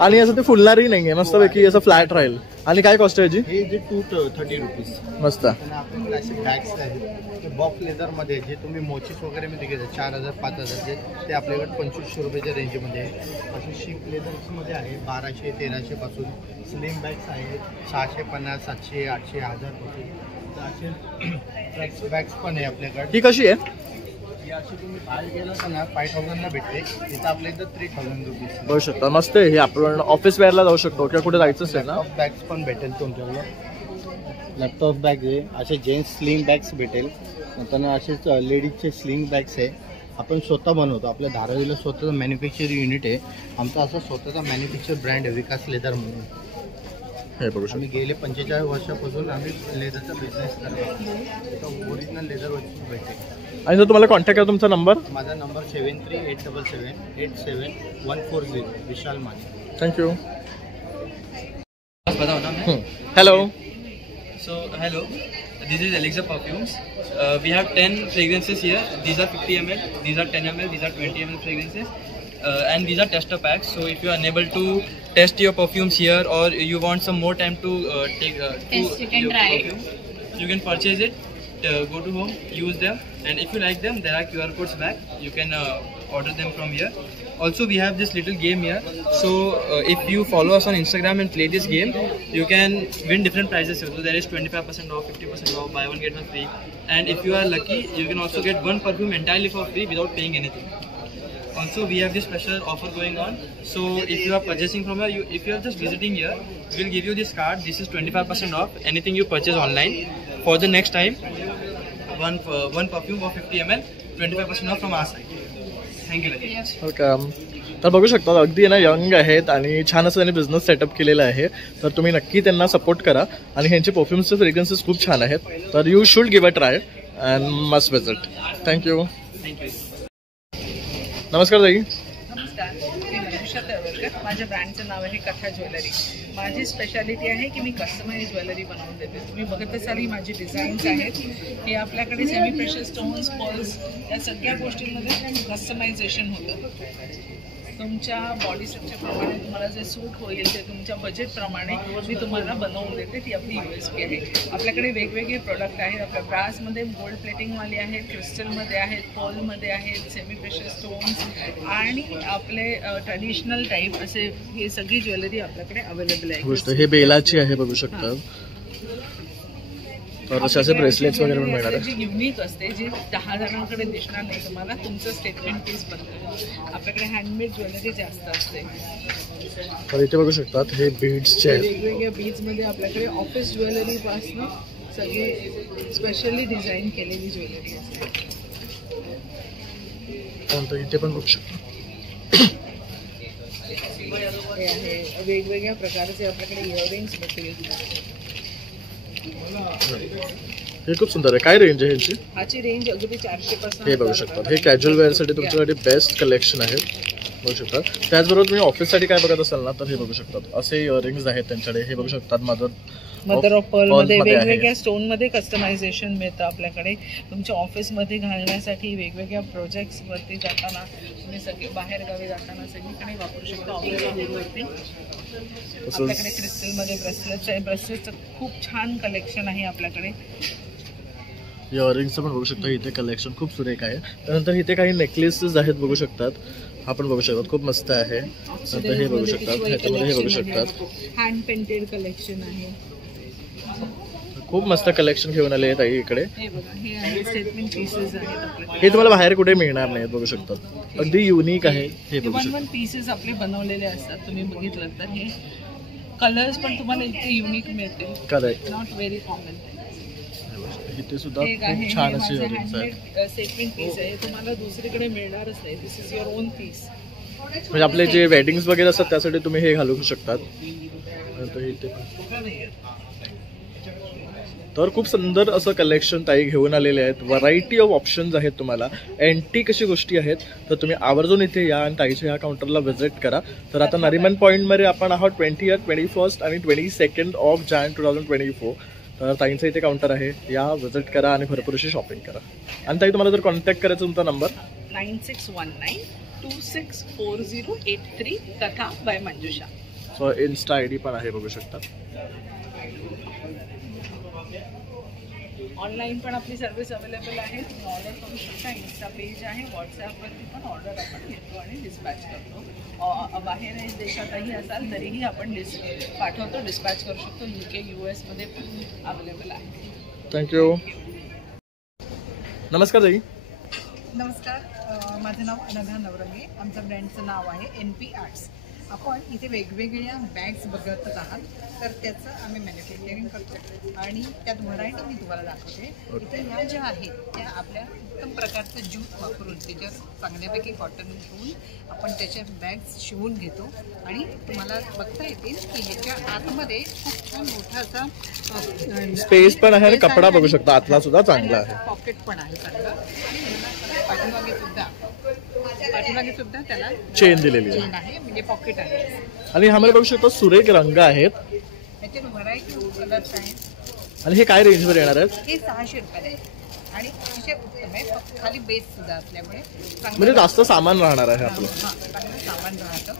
आणि असं ते फुलणारही नाहीये, मस्त पैकी असं फ्लॅट राहील. आणि काय कॉस्ट आहे याची? हे जे 230 रुपीज. मस्त. आणि आपल्याकडे असे बॅग्स आहेत, ते बॉक्स लेदरमध्ये जे तुम्ही मोचीस वगैरे मध्ये घेता 4000, 5000 ते आपल्याकडे 2500 रुपयाच्या रेंजमध्ये आहे. असे शिप लेदर्समध्ये आहे 1200, 1300 पासून. स्लिम बॅग्स आहेत 650, 700, 800, 1000 पासून. असे बॅग्स पण आहे आपल्याकडे. ही कशी आहे? ही अशी तुम्ही बाहेर गेला तर ना 5000ला भेटते, तिथं आपल्या इथं 3000 रुपीज. बघू शकता, मस्त आहे. हे आपण ऑफिस वेअरला जाऊ शकतो किंवा कुठे जायचं असेल ना. बॅग्स पण भेटेल तुमच्याकडे. लॅपटॉप बॅग आहे, असे जेंट्स स्लिंग बॅग्स भेटेल. नंतर असेच लेडीजचे स्लिंग बॅग्स आहे. आपण स्वतः बनवतो, आपल्या धारावीला स्वतःचं मॅन्युफॅक्चरिंग युनिट आहे. आमचा असा स्वतःचा मॅन्युफॅक्चर ब्रँड आहे विकास लेदर म्हणून. हे बघू शकता, आम्ही गेले 45 वर्षापासून आम्ही लेदरचा बिझनेस करतो. ओरिजिनल लेदर वस्तू भेटेल. आणि जर तुम्हाला कॉन्टॅक्ट करा तुमचा नंबर? माझा नंबर 7387787140. विशाल माने. थँक्यू. बताओ ना मैं. Hello. So hello, this is Alexa Perfumes. We have 10 fragrances here. These are 50 ml, these are 10 ml, these are 20 ml fragrances. And these are tester packs. So if you are unable to test your perfumes here, or you want some more time to test, you can try perfume, you can purchase it, go to home, use them, and if you like them, there are QR codes back. You can order them from here. Also, we have this little game here. So if you follow us on Instagram and play this game, you can win different prizes. So there is 25% off, 50% off, buy one get one free. And if you are lucky, you can also get one perfume entirely for free without paying anything. Also, we have this special offer going on. So if you are purchasing from here, if you are just visiting here, we will give you this card. This is 25% off anything you purchase online. For the next time, one perfume of 50 ml, 25% off from our side. Thank you very much. Welcome. तर बघू शकता अगदी ना young आहेत आणि छान असं त्यांनी बिझनेस सेटअप केलेला आहे. तर तुम्ही नक्की त्यांना सपोर्ट करा. आणि ह्यांचे परफ्युम्सचे फ्रेग्रन्सेस खूप छान आहेत. तर you should give a try and must visit. Thank you. Thank you. नमस्कार ताई. नमस्कार. वर्षा तळवलकर. माझ्या ब्रँडचं नाव आहे कथा ज्वेलरी. माझी स्पेशालिटी आहे की मी कस्टमाइज ज्वेलरी बनवून देते. तुम्ही बघत असाल ही माझी डिझाईन्स आहेत. हे आपल्याकडे सेमी प्रेशियस स्टोन्स, पर्ल्स या सगळ्या गोष्टींमध्ये कस्टमायझेशन होतं. तुमच्या बॉडी स्ट्रक्चरप्रमाणे तुम्हाला जे सूट होईल ते तुमच्या बजेटप्रमाणे मी तुम्हाला बनवून देते. ती आपली USP आहे. आपल्याकडे वेगवेगळे प्रोडक्ट आहेत. आपल्या ब्रासमध्ये गोल्ड प्लेटिंगवाले आहेत, क्रिस्टलमध्ये आहेत, पर्लमध्ये आहेत, सेमी प्रेशियस स्टोन्स आणि आपले ट्रेडिशनल टाईप असे हे सगळी ज्वेलरी आपल्याकडे अवेलेबल आहे. गोष्ट हे बेलाची आहे बघू शकता. तर असे ब्रेसलेट्स वगैरे पण मिळणार आहे. जी युनिक असते, जी 10 जणांकडे दिसणार नाही तुम्हाला. तुमचं स्टेटमेंट पीस बनतं. आपल्याकडे हँडमेड ज्वेलरी जास्त असते. तर इथे बघू शकतात हे बीड्सचे आहेत. वेगवेगळ्या बीड्समध्ये आपल्याकडे ऑफिस ज्वेलरीपासून सगळी स्पेशली डिझाईन केलेली ज्वेलरी असते. इथे पण बघू शकतो. हे आहे वेगवेगळ्या प्रकारचे आपल्याकडे इयरिंग्स भेटतील. हे खूप सुंदर आहे. काय रेंज आहे ह्याची? ह्याची रेंज अगदी 400 पासून. हे बघू शकतात. हे कॅज्युअल वेअरसाठी तुमच्यासाठी बेस्ट कलेक्शन आहे बघू शकतात. त्याचबरोबर तुम्ही ऑफिससाठी काय बघत असाल ना तर हे बघू शकतात. असे इयरिंग्स आहेत त्यांच्याकडे. हे बघू शकतात मदर ऑफ पर्ल मध्ये वेगवेगळ्या स्टोन मध्ये कस्टमायझेशन मिळतं आपल्याकडे. तुमच्या ऑफिसमध्ये घालण्यासाठी वेगवेगळ्या प्रोजेक्ट्स वरती जाताना तुम्ही सगळे बाहेर गावी जाताना सगळीकडे वापरू शकता. ऑफिसवरती आपल्याकडे क्रिस्टलमध्ये ब्रेसलेट्स आहे. ब्रेसलेटचं खूप छान कलेक्शन आहे आपल्याकडे. इयरिंग्सचं पण बघू शकता. इथे कलेक्शन खूप सुरेख आहे. त्यानंतर इथे काही नेकलेसेस आहेत बघू शकतात. हा पण बघू शकतात. खूप मस्त आहे. नंतर हे बघू शकतात. ह्याच्यामध्ये हे बघू शकतात. हँड पेंटेड कलेक्शन आहे. खूप मस्त कलेक्शन घेऊन आले आहेत इकडे. हे बघा हे आहे स्टेटमेंट पीसेस आहेत. हे तुम्हाला बाहेर कुठे मिळणार नाही बघू शकतात. अगदी युनिक आहे. हे बघू शकता. 1 पीसेस आपले बनवलेले असतात. तुम्ही बघितलं तर हे कलर्स पण तुम्हाला इतके युनिक मिळतील. करेक्ट. Not very common. इथे सुद्धा खूप छान असे इयरिंग्स आहेत. स्टेटमेंट पीस आहे. तुम्हाला दुसरीकडे मिळणारच नाही. दिस इज युअर ओन पीस. म्हणजे आपले जे वेडिंग्स वगैरे असतात त्यासाठी तुम्ही हे घालू शकतात. तर खूप सुंदर असं कलेक्शन ताई घेऊन आलेले आहेत. व्हरायटी ऑफ ऑप्शन्स आहेत तुम्हाला. अँटिक अशी गोष्टी आहेत. तर तुम्ही आवर्जून इथे या आणि ताईच्या ह्या काउंटरला व्हिजिट करा. तर आता नरिमन पॉईंटमध्ये आपण आहोत 20th, 21st आणि 22nd ऑफ जानेवारी 2024. तर ताईंचं इथे काउंटर आहे. या व्हिजिट करा आणि भरपूर अशी शॉपिंग करा. आणि ताई तुम्हाला जर कॉन्टॅक्ट करायचा तुमचा नंबर 9619264083 कथा बाय मंजुषा. सो इन्स्टा ID पण आहे बघू शकता. ऑनलाईन पण आपली सर्व्हिस अवेलेबल आहे. तुम्ही ऑर्डर करू शकता. इन्स्टा पेज आहे. व्हॉट्सॲपवरती पण ऑर्डर आपण घेतो आणि डिस्पॅच करतो. बाहेर देशातही असाल तरीही आपण पाठवतो, डिस्पॅच करू शकतो. UK US मध्ये पण अवेलेबल आहे. थँक्यू. नमस्कार ताई. नमस्कार. माझं नाव अनघा नवरंगे. आमच्या ब्रँडचं नाव आहे NP आर्ट्स. आपण इथे वेगवेगळ्या बॅग्स बघतच आहात. तर त्याचं आम्ही मॅन्युफॅक्चरिंग करतो आणि त्यात व्हरायटी मी तुम्हाला दाखवते. इथे ह्या ज्या आहेत त्या आपल्या उत्तम प्रकारचं ज्यूट वापरून त्याच्यात चांगल्यापैकी कॉटन घेऊन आपण त्याच्या बॅग्स शिवून घेतो आणि तुम्हाला बघता येतील की ह्याच्या आतमध्ये खूप छान मोठा असा स्पेस पण आहे आणि कपडा बघू शकता. आतला सुद्धा चांगला आहे. पॉकेट पण आहे चांगलं. आणि पाठीमागे सुद्धा त्याला चेन दिलेली आहे म्हणजे पॉकेट आहे. आणि ह्यामध्ये बघू शकता सुरेख रंग आहेत. त्याचे व्हरायटी ऑफ कलर्स आहेत. आणि हे काय रेंजवर येणार आहेत? हे 600 रुपये आणि अतिशय उत्तम आहे. खाली बेस सुद्धा असल्यामुळे म्हणजे जास्त सामान राहणार आहे आपलं. चांगलं सामान राहतं.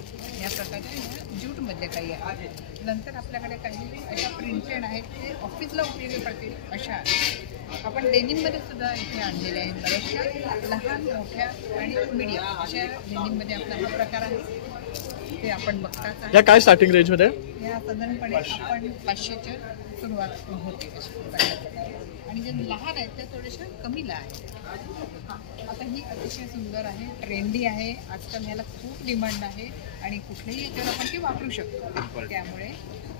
या प्रकारच्या ज्यूट मधले काही आहेत. नंतर आपल्याकडे काही अशा प्रिंटेड आहेत ते ऑफिसला उपयोगी पडतील अशा आपण डेनिममध्ये सुद्धा इथे आणलेले आहेत. बऱ्याचशा लहान मोठ्या आणि मीडियम अशा डेनिममध्ये आपला हा प्रकार आहे. ते आपण बघताच. या काय स्टार्टिंग रेंजमध्ये? या साधारणपणे आपण 500च्या सुरुवात होते आणि जे लहान आहेत त्या थोड्याशा कमीला आहेत. आता ही अतिशय सुंदर आहे. ट्रेंडी आहे. आजकाल याला खूप डिमांड आहे आणि कुठल्याही याच्यावर आपण ती वापरू शकतो. त्यामुळे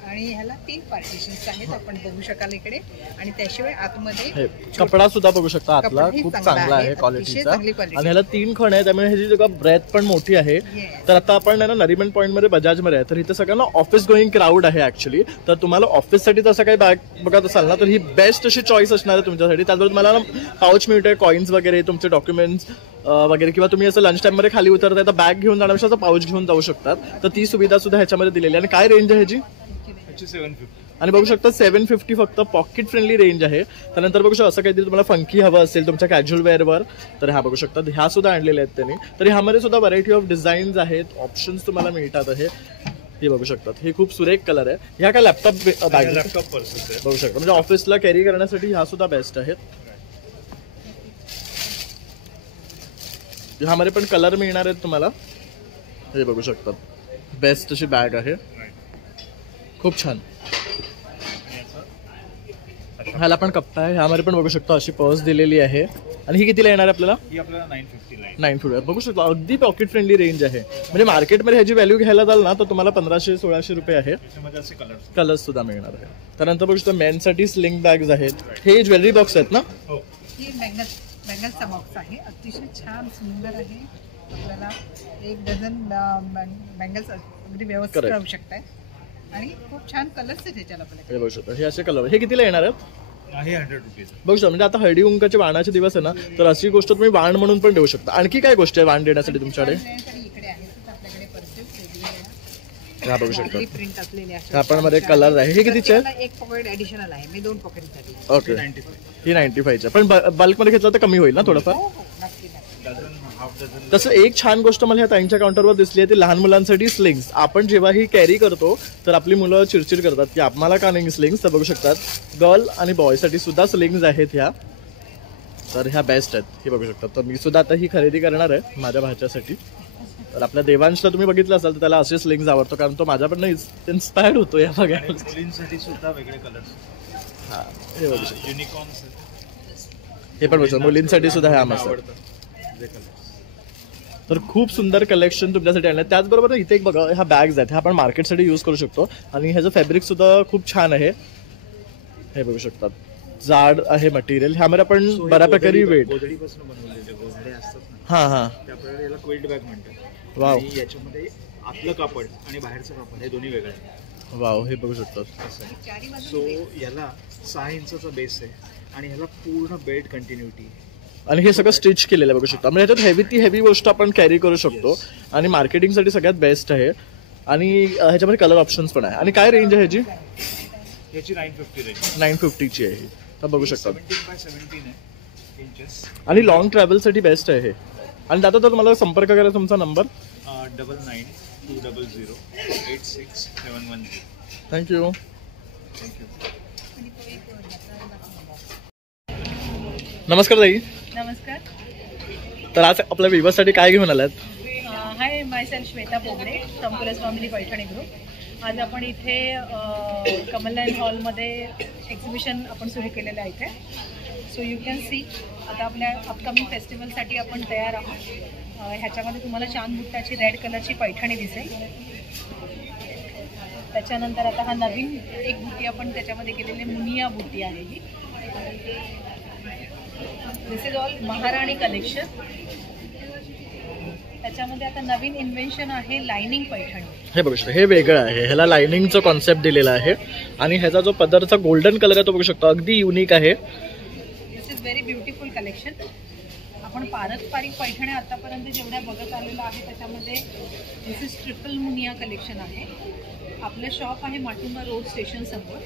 आणि ह्याला 3 पार्टिशन्स आहेत. आपण बघू शकाल इकडे. आणि त्याशिवाय आतमध्ये कपडा सुद्धा बघू शकता. आतला खूप चांगला आहे क्वालिटीचा. आणि ह्याला 3 खण आहे त्यामुळे ह्याची जगा ब्रेथ पण मोठी आहे. तर आता आपण ना नरिमन पॉईंटमध्ये बजाजमध्ये आहे. तर इथे सगळ्यांना ऑफिस गोईंग क्राऊड आहे ऍक्च्युली. तर तुम्हाला ऑफिससाठी जसं काही बॅग बघत असाल ना तर ही बेस्ट अशी चॉईस असणार आहे तुमच्यासाठी. त्याचबरोबर तुम्हाला ना पाऊच मिळतोय, कॉईन्स वगैरे, तुमचे डॉक्युमेंट्स वगैरे किंवा तुम्ही असं लंच टाइममध्ये खाली उतरताय तर बॅग घेऊन जाण्यापेक्षा पाऊच घेऊन जाऊ शकतात. तर ती सुविधा सुद्धा ह्याच्यामध्ये दिलेली आहे. आणि काय रेंज आहे ह्याची? 750. आणि बघू शकता 750 फक्त पॉकेट फ्रेंडली रेंज आहे. त्यानंतर बघू शकता असं काहीतरी तुम्हाला फंकी हवं असेल तुमच्या कॅज्युअल वेअरवर तर ह्या बघू शकता, ह्या सुद्धा आणलेल्या आहेत त्यांनी. तर ह्यामध्ये सुद्धा व्हरायटी ऑफ डिझाईन्स आहेत, ऑप्शन्स तुम्हाला मिळतात आहे. हे बघू शकतात, हे खूप सुरेख कलर आहे. ह्या काय लॅपटॉप बॅग बघू शकता, म्हणजे ऑफिसला कॅरी करण्यासाठी ह्या सुद्धा बेस्ट आहेत. ह्यामध्ये पण कलर मिळणार आहेत तुम्हाला. हे बघू शकतात, बेस्ट अशी बॅग आहे, खूप छान. ह्याला पण कप्पा आहे. ह्यामध्ये पण बघू शकतो अशी पर्स दिलेली आहे. आणि ही कितीला येणार आहे आपल्याला? ही आपल्याला 950 950 बघू शकतो, अगदी पॉकेट फ्रेंडली रेंज आहे. म्हणजे मार्केटमध्ये ह्याची व्हॅल्यू घ्यायला जाल ना तर तुम्हाला 1500-1600 रुपये आहे. कलर्स सुद्धा मिळणार आहे. त्यानंतर बघू शकतो मेनसाठी स्लिंग बॅग्स आहेत. हे ज्वेलरी बॉक्स आहेत ना? ही बँगल्सचा बॉक्स आहे, अतिशय छान सुंदर आहे. आपल्याला 1 डझन बँगल्स अगदी व्यवस्थित राहू शकताय. आणि खूप छान कलर्स आहेत त्याच्याला. हे बघू शकतो, हे असे कलर. हे कितीला येणार आहेत? आहे 100 रुपीज. बघू शकता, म्हणजे आता हळदी कुंकाचे वाणाचे दिवस आहे ना तर अशी गोष्ट तुम्ही वाण म्हणून पण देऊ शकता. आणखी काय गोष्ट आहे वाण देण्यासाठी तुमच्याकडे? इकडे आहेत आपल्याकडे पर्सेस हा बघू शकता, प्रिंट असलेले आहेत. आपण मध्ये कलर आहे. हे कितीचे आहे? एक पॉकेट ऍडिशनल आहे, मी 2 पॉकेट झाली. ओके, ही 95 पण बल्क मध्ये घेतलं तर कमी होईल ना थोडंफार? तसं एक छान गोष्ट मला ह्या ताईंच्या काउंटरवर दिसली आहे ती लहान मुलांसाठी स्लिंग्स. आपण जेव्हा ही कॅरी करतो तर आपली मुलं चिडचिड करतात की आम्हाला का नाही स्लिंग्स. तर बघू शकतात गर्ल आणि बॉयसाठी सुद्धा स्लिंग्स आहेत ह्या. तर ह्या बेस्ट आहेत, हे बघू शकतात. तर मी सुद्धा आता ही खरेदी करणार आहे माझ्या भाच्यासाठी. तर आपल्या देवांशला तुम्ही बघितलं असाल तर त्याला असे स्लिंग्स आवडतो, कारण तो माझ्याकडनं इन्स्पायर्ड होतो या बघायला. मुलींसाठी सुद्धा वेगळे कलर्स. हा, हे बघू शकतो, युनिकॉर्न्स हे पण बघू, मुलींसाठी सुद्धा ह्या मस्त. तर खूप सुंदर कलेक्शन तुमच्यासाठी आणलं. त्याचबरोबर इथे एक बघा, ह्या बॅग्स आहेत, ह्या आपण मार्केटसाठी यूज करू शकतो. आणि ह्याचं फॅब्रिक सुद्धा खूप छान आहे, हे बघू शकतात. जाड आहे मटेरियल. ह्यामध्ये आपण बऱ्याप्रकारे वेट हा हा याला क्विल्ट बॅग म्हणतात. वाव, याच्यामध्ये आतलं कापड आणि बाहेरचं कापड हे दोन्ही वेगळं आहे. वाव, हे बघू शकतात. सो याला 6 इंचाचा बेस आहे आणि ह्याला पूर्ण बेल्ट कंटिन्युटी आहे. आणि हे सगळं स्टिच केलेलं आहे बघू शकता. म्हणजे ह्याच्यात हेवी गोष्ट आपण कॅरी करू शकतो. आणि मार्केटिंगसाठी सगळ्यात बेस्ट आहे. आणि ह्याच्यामध्ये कलर ऑप्शन्स पण आहे. आणि काय रेंज आहे ह्याची? याची 950 रेंज. 950 ची आहे. तर बघू शकता 17x17 इंचेस. आणि लॉंग ट्रॅव्हलसाठी बेस्ट आहे हे. आणि दादा तर तुम्हाला संपर्क करा, तुमचा नंबर 9920086710. थँक्यू. नमस्कार ताई. नमस्कार. तर आज आपल्या विवासाठी काय घेऊन आलात? हाय, माय सेल्फ श्वेता पोगडे फ्रॉम पुलस फॅमिली पैठणी ग्रुप. आज आपण इथे कमलनयन हॉलमध्ये एक्झिबिशन आपण सुरू केलेलं आहे इथे. सो यू कॅन सी आता आपल्या अपकमिंग फेस्टिवलसाठी आपण तयार आहोत. ह्याच्यामध्ये तुम्हाला चांद बुट्टाची रेड कलरची पैठणी दिसेल. त्याच्यानंतर आता हा नवीन एक बुटी आपण त्याच्यामध्ये केलेली मुनिया बुटी आहे ही. दिस इज ऑल महाराणी कलेक्शन. त्याच्यामध्ये आता नवीन इन्व्हेन्शन आहे लाइनिंग पैठणी. हे बघू शकता, हे वेगळं आहे. ह्याला लाइनिंगचा कॉन्सेप्ट दिलेला आहे. आणि ह्याचा जो पदरचा गोल्डन कलर आहे तो बघू शकता, अगदी युनिक आहे. दिस इज व्हेरी ब्युटिफुल कलेक्शन. आपण पारंपरिक पैठण्या आतापर्यंत जेवढ्या बघत आलेल्या आहे त्याच्यामध्ये दिस इज ट्रिपल मुनिया कलेक्शन आहे. आपलं शॉप आहे माटुंगा रोड स्टेशन समोर.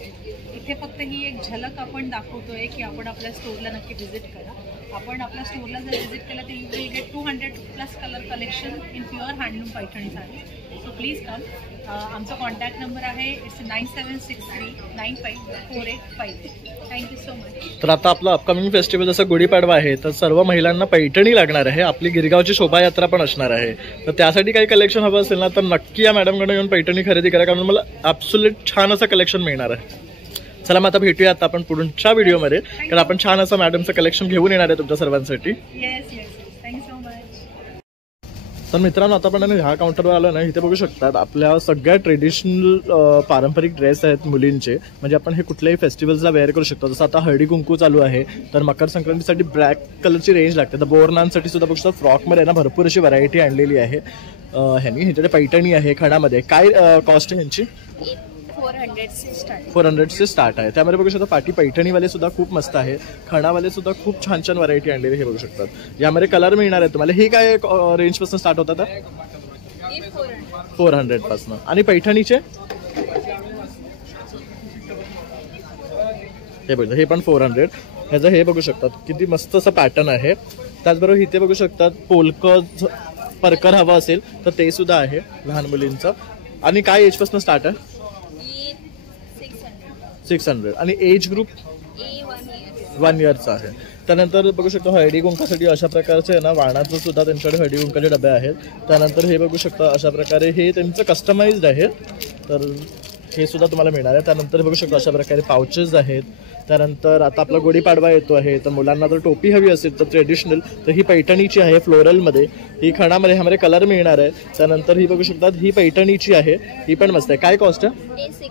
इथे फक्त ही एक झलक आपण दाखवतोय की आपण आपल्या स्टोरला नक्की व्हिजिट करा. आपण आपल्या स्टोरला जर व्हिजिट केलं तर you will get 200+ colour collection in pure handloom Paithanis आहे. So please come. आमचा कॉन्टॅक्ट नंबर आहे इट्स 9763954858. Thank you so much. तर आता आपलं अपकमिंग फेस्टिवल जसं गुढीपाडवा आहे तर सर्व महिलांना पैठणी लागणार आहे. आपली गिरगावची शोभायात्रा पण असणार आहे. तर त्यासाठी काही कलेक्शन हवं असेल ना तर नक्की या मॅडमकडे येऊन पैठणी खरेदी करा, कारण मला ॲब्सोल्यूट छान असं कलेक्शन मिळणार आहे. चला मग आता भेटूया आता आपण पुढच्या व्हिडिओमध्ये, कारण आपण छान असं मॅडमचं कलेक्शन घेऊन येणार आहे तुमच्या सर्वांसाठी. Yes yes, thank you so much. तर मित्रांनो आता आपण ह्या काउंटरवर आलो ना, इथे बघू शकतात आपल्या सगळ्या ट्रेडिशनल पारंपरिक ड्रेस आहेत मुलींचे. म्हणजे आपण हे कुठल्याही फेस्टिवल्सला वेअर करू शकतो. जसं आता हळदी कुंकू चालू आहे तर मकर संक्रांतीसाठी ब्लॅक कलरची रेंज लागते. तर बोरनांसाठी सुद्धा बघू शकतो फ्रॉकमध्ये ना भरपूर अशी व्हरायटी आणलेली आहे ह्यांनी. ह्याच्याकडे पैठणी आहे खणामध्ये. काय कॉस्ट आहे ह्यांची? 400 से स्टार्ट 400 से स्टार्ट आहे. त्यामध्ये बघू शकता पाटी पैठणीवाले सुद्धा खूप मस्त आहे. खणावाले सुद्धा खूप छान छान व्हरायटी आणलेली हे बघू शकतात. यामध्ये कलर मिळणार आहे तुम्हाला. हे काय रेंज पासून स्टार्ट होतात? 400 पासून. आणि पैठणीचे हे बघा, हे पण 400. ह्याचं हे बघू शकतात किती मस्त असं पॅटर्न आहे. त्याचबरोबर इथे बघू शकतात पोलक परकर हवा असेल तर ते सुद्धा आहे लहान मुलींचं. आणि काय एज पासून स्टार्ट आहे? 600. आणि एज ग्रुप 1 इयरचा आहे. त्यानंतर बघू शकतो हळदी कुंकासाठी अशा प्रकारचे ना वाणाचं सुद्धा त्यांच्याकडे हळदी कुंकाचे डबे आहेत. त्यानंतर हे बघू शकता अशा प्रकारे हे त्यांचं कस्टमाइज्ड आहे, तर हे सुद्धा तुम्हाला मिळणार आहे. त्यानंतर बघू शकतो अशा प्रकारे पाउचेस आहेत. त्यानंतर आता आपला गुढीपाडवा येतो आहे, तर मुलांना जर टोपी हवी असेल तर ट्रेडिशनल, तर ही पैठणीची आहे फ्लोरलमध्ये. ही खणामध्ये ह्यामध्ये कलर मिळणार आहे. त्यानंतर ही बघू शकतात ही पैठणीची आहे, ही पण मस्त आहे. काय कॉस्ट आहे?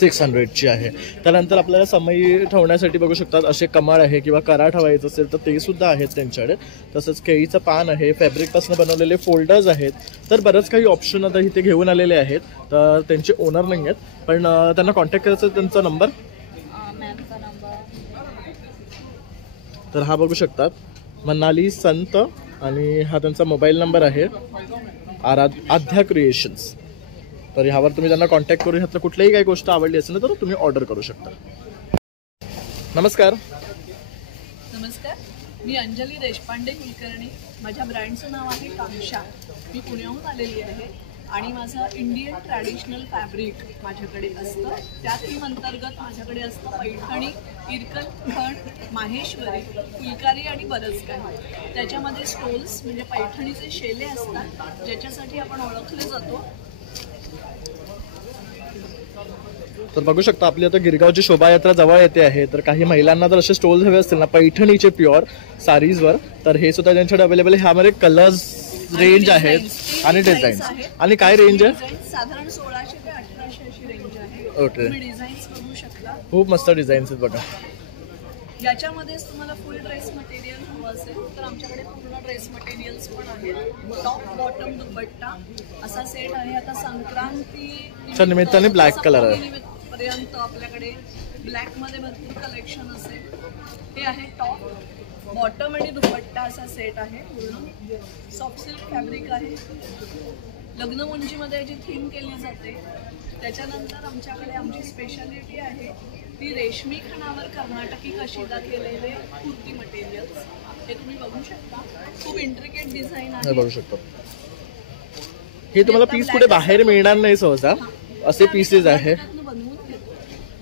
600ची आहे. त्यानंतर आपल्याला समई ठेवण्यासाठी बघू शकतात असे कमळ आहे किंवा करा ठेवायचं असेल तर ते सुद्धा आहेत त्यांच्याकडे. तसंच केळीचं पान आहे, फॅब्रिकपासून बनवलेले फोल्डर्स आहेत. तर बरंच काही ऑप्शन आता इथे घेऊन आलेले आहेत. तर त्यांचे ओनर नाही आहेत, पण त्यांना कॉन्टॅक्ट करायचं. त्यांचा नंबर तर हा बघू शकतात मनाली संत, आणि हा त्यांचा मोबाईल नंबर आहे आध्या क्रिएशन्स. तर ह्यावर तुम्ही त्यांना कॉन्टॅक्ट करून ह्यातलं कुठलीही काही गोष्ट आवडली असेल तर तुम्ही ऑर्डर करू शकता. नमस्कार. मी अंजली देशपांडे कुलकर्णी. माझ्या ब्रँडचं नाव आहे कांक्षा. मी पुण्याहून आलेली आहे आणि माझं इंडियन ट्रॅडिशनल फॅब्रिक माझ्याकडे असतं. त्या थीम अंतर्गत माझ्याकडे असतं पैठणी, इरकल, खण, माहेश्वरी, फुलकारी आणि बरंच काही. त्याच्यामध्ये स्टोल्स म्हणजे पैठणीचे शेले असतात ज्याच्यासाठी आपण ओळखले जातो. तर बघू शकता आपली आता गिरगावची शोभायात्रा जवळ येते आहे. तर काही महिलांना जर असे स्टोल्स हवे असतील ना पैठणीचे प्युअर साडीजवर, तर हे सुद्धा त्यांच्याकडे अवेलेबल आहे. ह्यामध्ये कलर्स रेंज आहेत आणि डिझाईन्स. आणि काय रेंज आहे? साधारण 1600 ते 1800 अशी रेंज आहे. ओके. तुम्ही डिझाईन्स बघू शकता. खूप मस्त डिझाईन्स आहेत बघा. याच्यामध्येच तुम्हाला फुल ड्रेस मटेरियल हवं असेल तर आमच्याकडे पूर्ण ड्रेस मटेरियल्स पण आहेत. टॉप बॉटम दुपट्टा असा सेट आहे. आता संक्रांती निमित्ताने ब्लॅक कलर आहे पर्यंत आपल्याकडे ब्लॅकमध्ये भरपूर कलेक्शन असेल. हे आहे टॉप बॉटम आणि दुपट्टा असा सेट आहे. पूर्ण सॉफ्ट सिल्क फॅब्रिक आहे. लग्न मुंजीमध्ये याची थीम केली जाते. त्याच्यानंतर आमच्याकडे आमची स्पेशालिटी आहे ती रेशमी खणावर कर्नाटकी कशिदा केलेले कुर्ती मटेरियल्स. हे तुम्ही बघू शकता. खूप इंट्रिकेट डिझाईन आहे. बघू शकता. हे तुम्हाला पीस कुठे बाहेर मिळणार नाही सहसा, असे पीसेस आहे.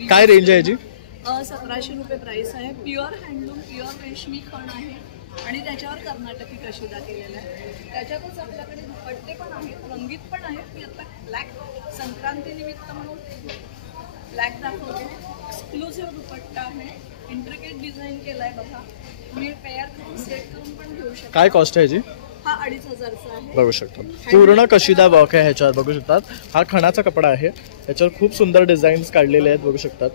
काय रेंज आहे याची? 1700 रुपये प्राइस आहे. प्युअर हँडलूम, प्युअर रेशमी खण आहे आणि त्याच्यावर कर्नाटकी कशिदा केलेला आहे. त्याच्यातच आपल्याकडे दुपट्टे पण आहेत, रंगीत पण आहेत. मी आता ब्लॅक संक्रांती निमित्त म्हणून ब्लॅक दाखवते. एक्सक्लुसिव्ह दुपट्टा आहे. इंट्रिकेट डिझाईन केलाय बघा. तुम्ही पेअर करून सेट करून पण घेऊ शकता. काय कॉस्ट आहे याची? हा 2500चा आहे. बघू शकता पूर्ण कशिदा वर्क आहे ह्याच्यावर. बघू शकतात हा खणाचा कपडा आहे. याच्यावर खूप सुंदर डिझाईन्स काढलेले आहेत. बघू शकतात.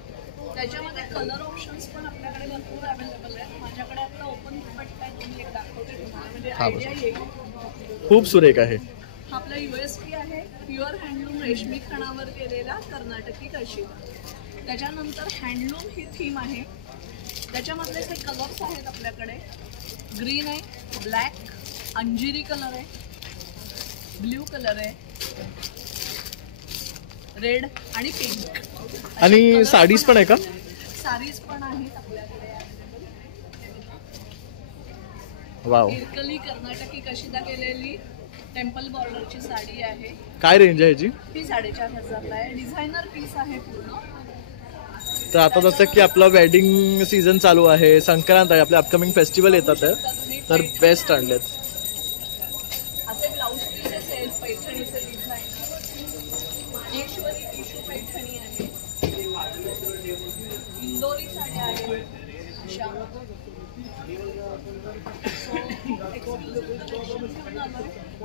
त्याच्यामध्ये कलर ऑप्शन्स पण आपल्याकडे भरपूर अवेलेबल आहेत. माझ्याकडे आता ओपन दुपट्टा आहे. तुम्ही एक दाखवते तुम्हाला म्हणजे आयडिया येईल. खूप सुरेख आहे. हा आपला USP आहे. प्युअर हँडलूम रेशमी खणावर केलेला कर्नाटकी कशिदा. त्याच्यानंतर हँडलूम ही थीम आहे. त्याच्यामधले जे कलर्स आहेत आपल्याकडे ग्रीन आहे, ब्लॅक, अंजिरी कलर आहे, ब्ल्यू कलर आहे, रेड आणि पिंक. आणि साडीज पण आहे का? साडीज पण आहेत आपल्याकडे. वाव. इरकली कर्नाटकी कशिदा केलेली टेम्पल बॉर्डरची साडी आहे. काय रेंज आहे याची? ही 4500 आहे. डिझायनर पीस आहे पूर्ण. तर आता जसं की आपलं वेडिंग सीझन चालू आहे, संक्रांत आहे, आपले अपकमिंग फेस्टिवल येतात आहे, तर बेस्ट आणलेत. असे ब्लाऊज पीसेस आहेत पैठणीचे डिझाईन. माहेश्वरी टिशू पैठणी आहे. इंदोरी साड्या आहेत अशा.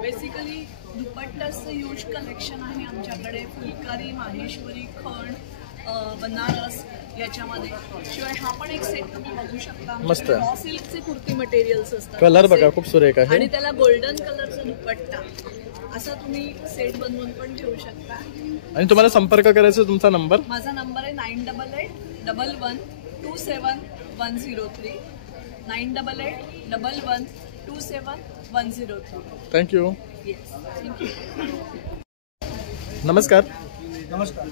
बेसिकली दुपट्टाचं ह्यूज कलेक्शन आहे आमच्याकडे. फुलकारी, माहेश्वरी, खण, बनारस याच्यामध्ये. शिवाय हा पण एक सेट तुम्ही बघू शकता. मस्त आहे. रॉ सिल्कचे कुर्ती मटेरियल्स असतात. कलर बघा खूप सुरेख आहे. आणि त्याला गोल्डन कलरचा दुपट्टा. असा तुम्ही सेट बनवून पण ठेवू शकता. आणि तुम्हाला संपर्क करायचा तुमचा नंबर? माझा नंबर आहे 9881112710 9881112710. थँक्यू. थँक्यू. नमस्कार. नमस्कार,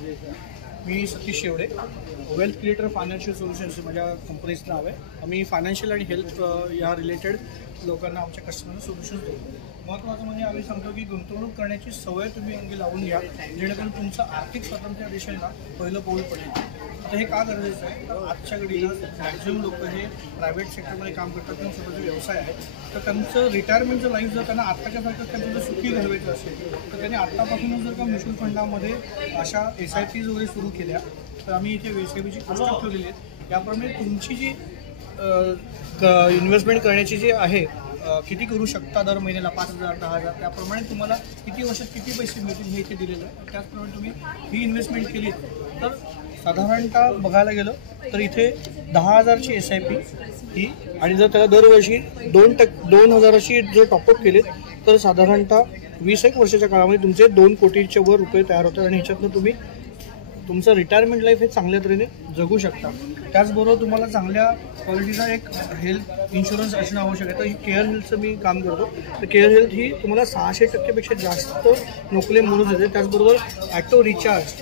मी Satish Shevade. Wealth creator financial solutions माझ्या कंपनीचं नाव आहे. आम्ही फायनान्शियल आणि हेल्थ या रिलेटेड लोकांना आमच्या कस्टमरना सोल्युशन्स देतो. महत्त्वाचं म्हणजे आम्ही सांगतो की गुंतवणूक करण्याची सवय तुम्ही अंगी लावून घ्या, जेणेकरून तुमचं आर्थिक स्वातंत्र्य दिशेला पहिलं पाऊल पडेल. आता हे का गरजेचं आहे? तर आजच्या घडीला मॅक्झिमम लोक हे प्रायव्हेट सेक्टरमध्ये काम करतात किंवा स्वतःचे व्यवसाय आहेत, तर त्यांचं रिटायरमेंटचं लाईफ जर त्यांना आत्ताच्यासारखं त्यांचं जर सुखी घडवायचं असेल तर त्यांनी आत्तापासूनच जर का म्युच्युअल फंडामध्ये अशा SIPs वगैरे सुरू केल्या तर आम्ही इथे SIPची पुस्तक ठेवलेली आहेत. याप्रमाणे तुमची जी इन्व्हेस्टमेंट करण्याची जी आहे किती करू शकता दर महिन्याला 5,000 10,000 त्याप्रमाणे तुम्हाला किती वर्षात किती पैसे मिळतील हे इथे दिलेलं आहे. त्याचप्रमाणे तुम्ही ही इन्व्हेस्टमेंट केली तर साधारणतः बघायला गेलं तर इथे 10,000ची SIP ही, आणि जर त्याला दरवर्षी 2,000ची जर टॉपअप केले तर साधारणतः 20 वर्षाच्या काळामध्ये तुमचे 2 कोटीच्या वर रुपये तयार होतात आणि ह्याच्यातनं तुम्ही तुमचं रिटायरमेंट लाईफ हे चांगल्या तऱ्हेने जगू शकता. त्याचबरोबर तुम्हाला चांगल्या क्वालिटीचा एक हेल्थ इन्शुरन्स असणं आवश्यक आहे. तर ही केअर हेल्थचं मी काम करतो. तर केअर हेल्थ ही तुम्हाला 600% जास्त नोकलेम बोनस देते. त्याचबरोबर ॲटो रिचार्ज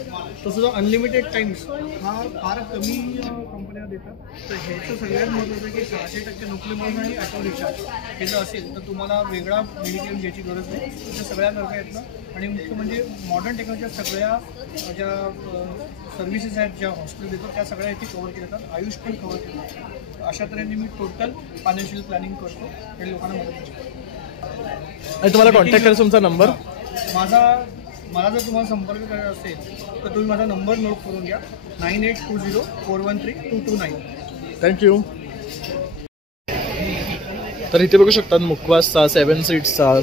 तो सुद्धा अनलिमिटेड टाईम्स हा फार कमी कंपन्या देतात. तर ह्याचं सगळ्यात महत्त्वाचं आहे की 600% नोकलेम बोनस आणि ॲटो रिचार्ज हे जर असेल तर तुम्हाला वेगळा मेडिक्लेम घ्यायची गरज नाही. त्या सगळ्या करता येतं. आणि मुख्य म्हणजे मॉडर्न टेक्नॉलॉजीच्या सगळ्या ज्या सर्व्हिसेस आहेत, ज्या हॉस्पिटल देतो त्या सगळ्या इथे कव्हर केल्या जातात. आयुष पण कव्हर केलं जातं. अशा तऱ्हेने मी टोटल फायनान्शियल प्लॅनिंग करतो आणि लोकांना मदत करतो. तुम्हाला कॉन्टॅक्ट करायचा तुमचा नंबर? मला जर तुम्हाला संपर्क करायचा असेल तर तुम्ही माझा नंबर नोट करून घ्या 9820413229. थँक्यू. तर इथे बघू शकतात मुखवासचा, 7 सीट्सचा,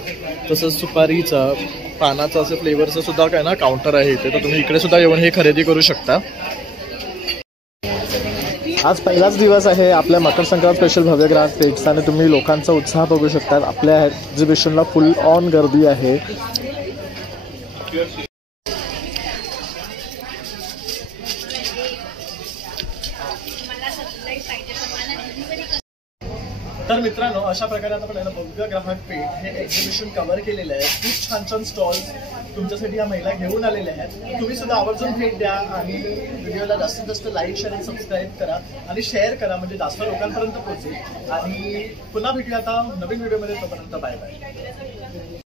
तसंच सुपारीचा, पानाचा असं फ्लेवरचं सुद्धा काय ना काउंटर आहे इथे. तर तुम्ही इकडे सुद्धा येऊन हे खरेदी करू शकता. आज पहिलाच दिवस आहे आपल्या मकर संक्रांत स्पेशल भव्य ग्राहक पेठचा आणि तुम्ही लोकांचा उत्साह बघू शकता. आपल्या एक्झिबिशनला फुल ऑन गर्दी आहे. तर मित्रांनो, अशा प्रकारे आता आपण भव्य ग्राहक पेठ हे एक्झिबिशन कव्हर केलेलं आहे. खूप छान छान स्टॉल तुमच्यासाठी या महिला घेऊन आलेल्या आहेत. तुम्ही सुद्धा आवर्जून भेट द्या आणि व्हिडिओला जास्तीत जास्त लाईक, शेअर आणि सबस्क्राईब करा आणि शेअर करा, म्हणजे जास्त लोकांपर्यंत पोहोचेल. आणि पुन्हा भेटूया आता नवीन व्हिडिओमध्ये. तोपर्यंत बाय बाय.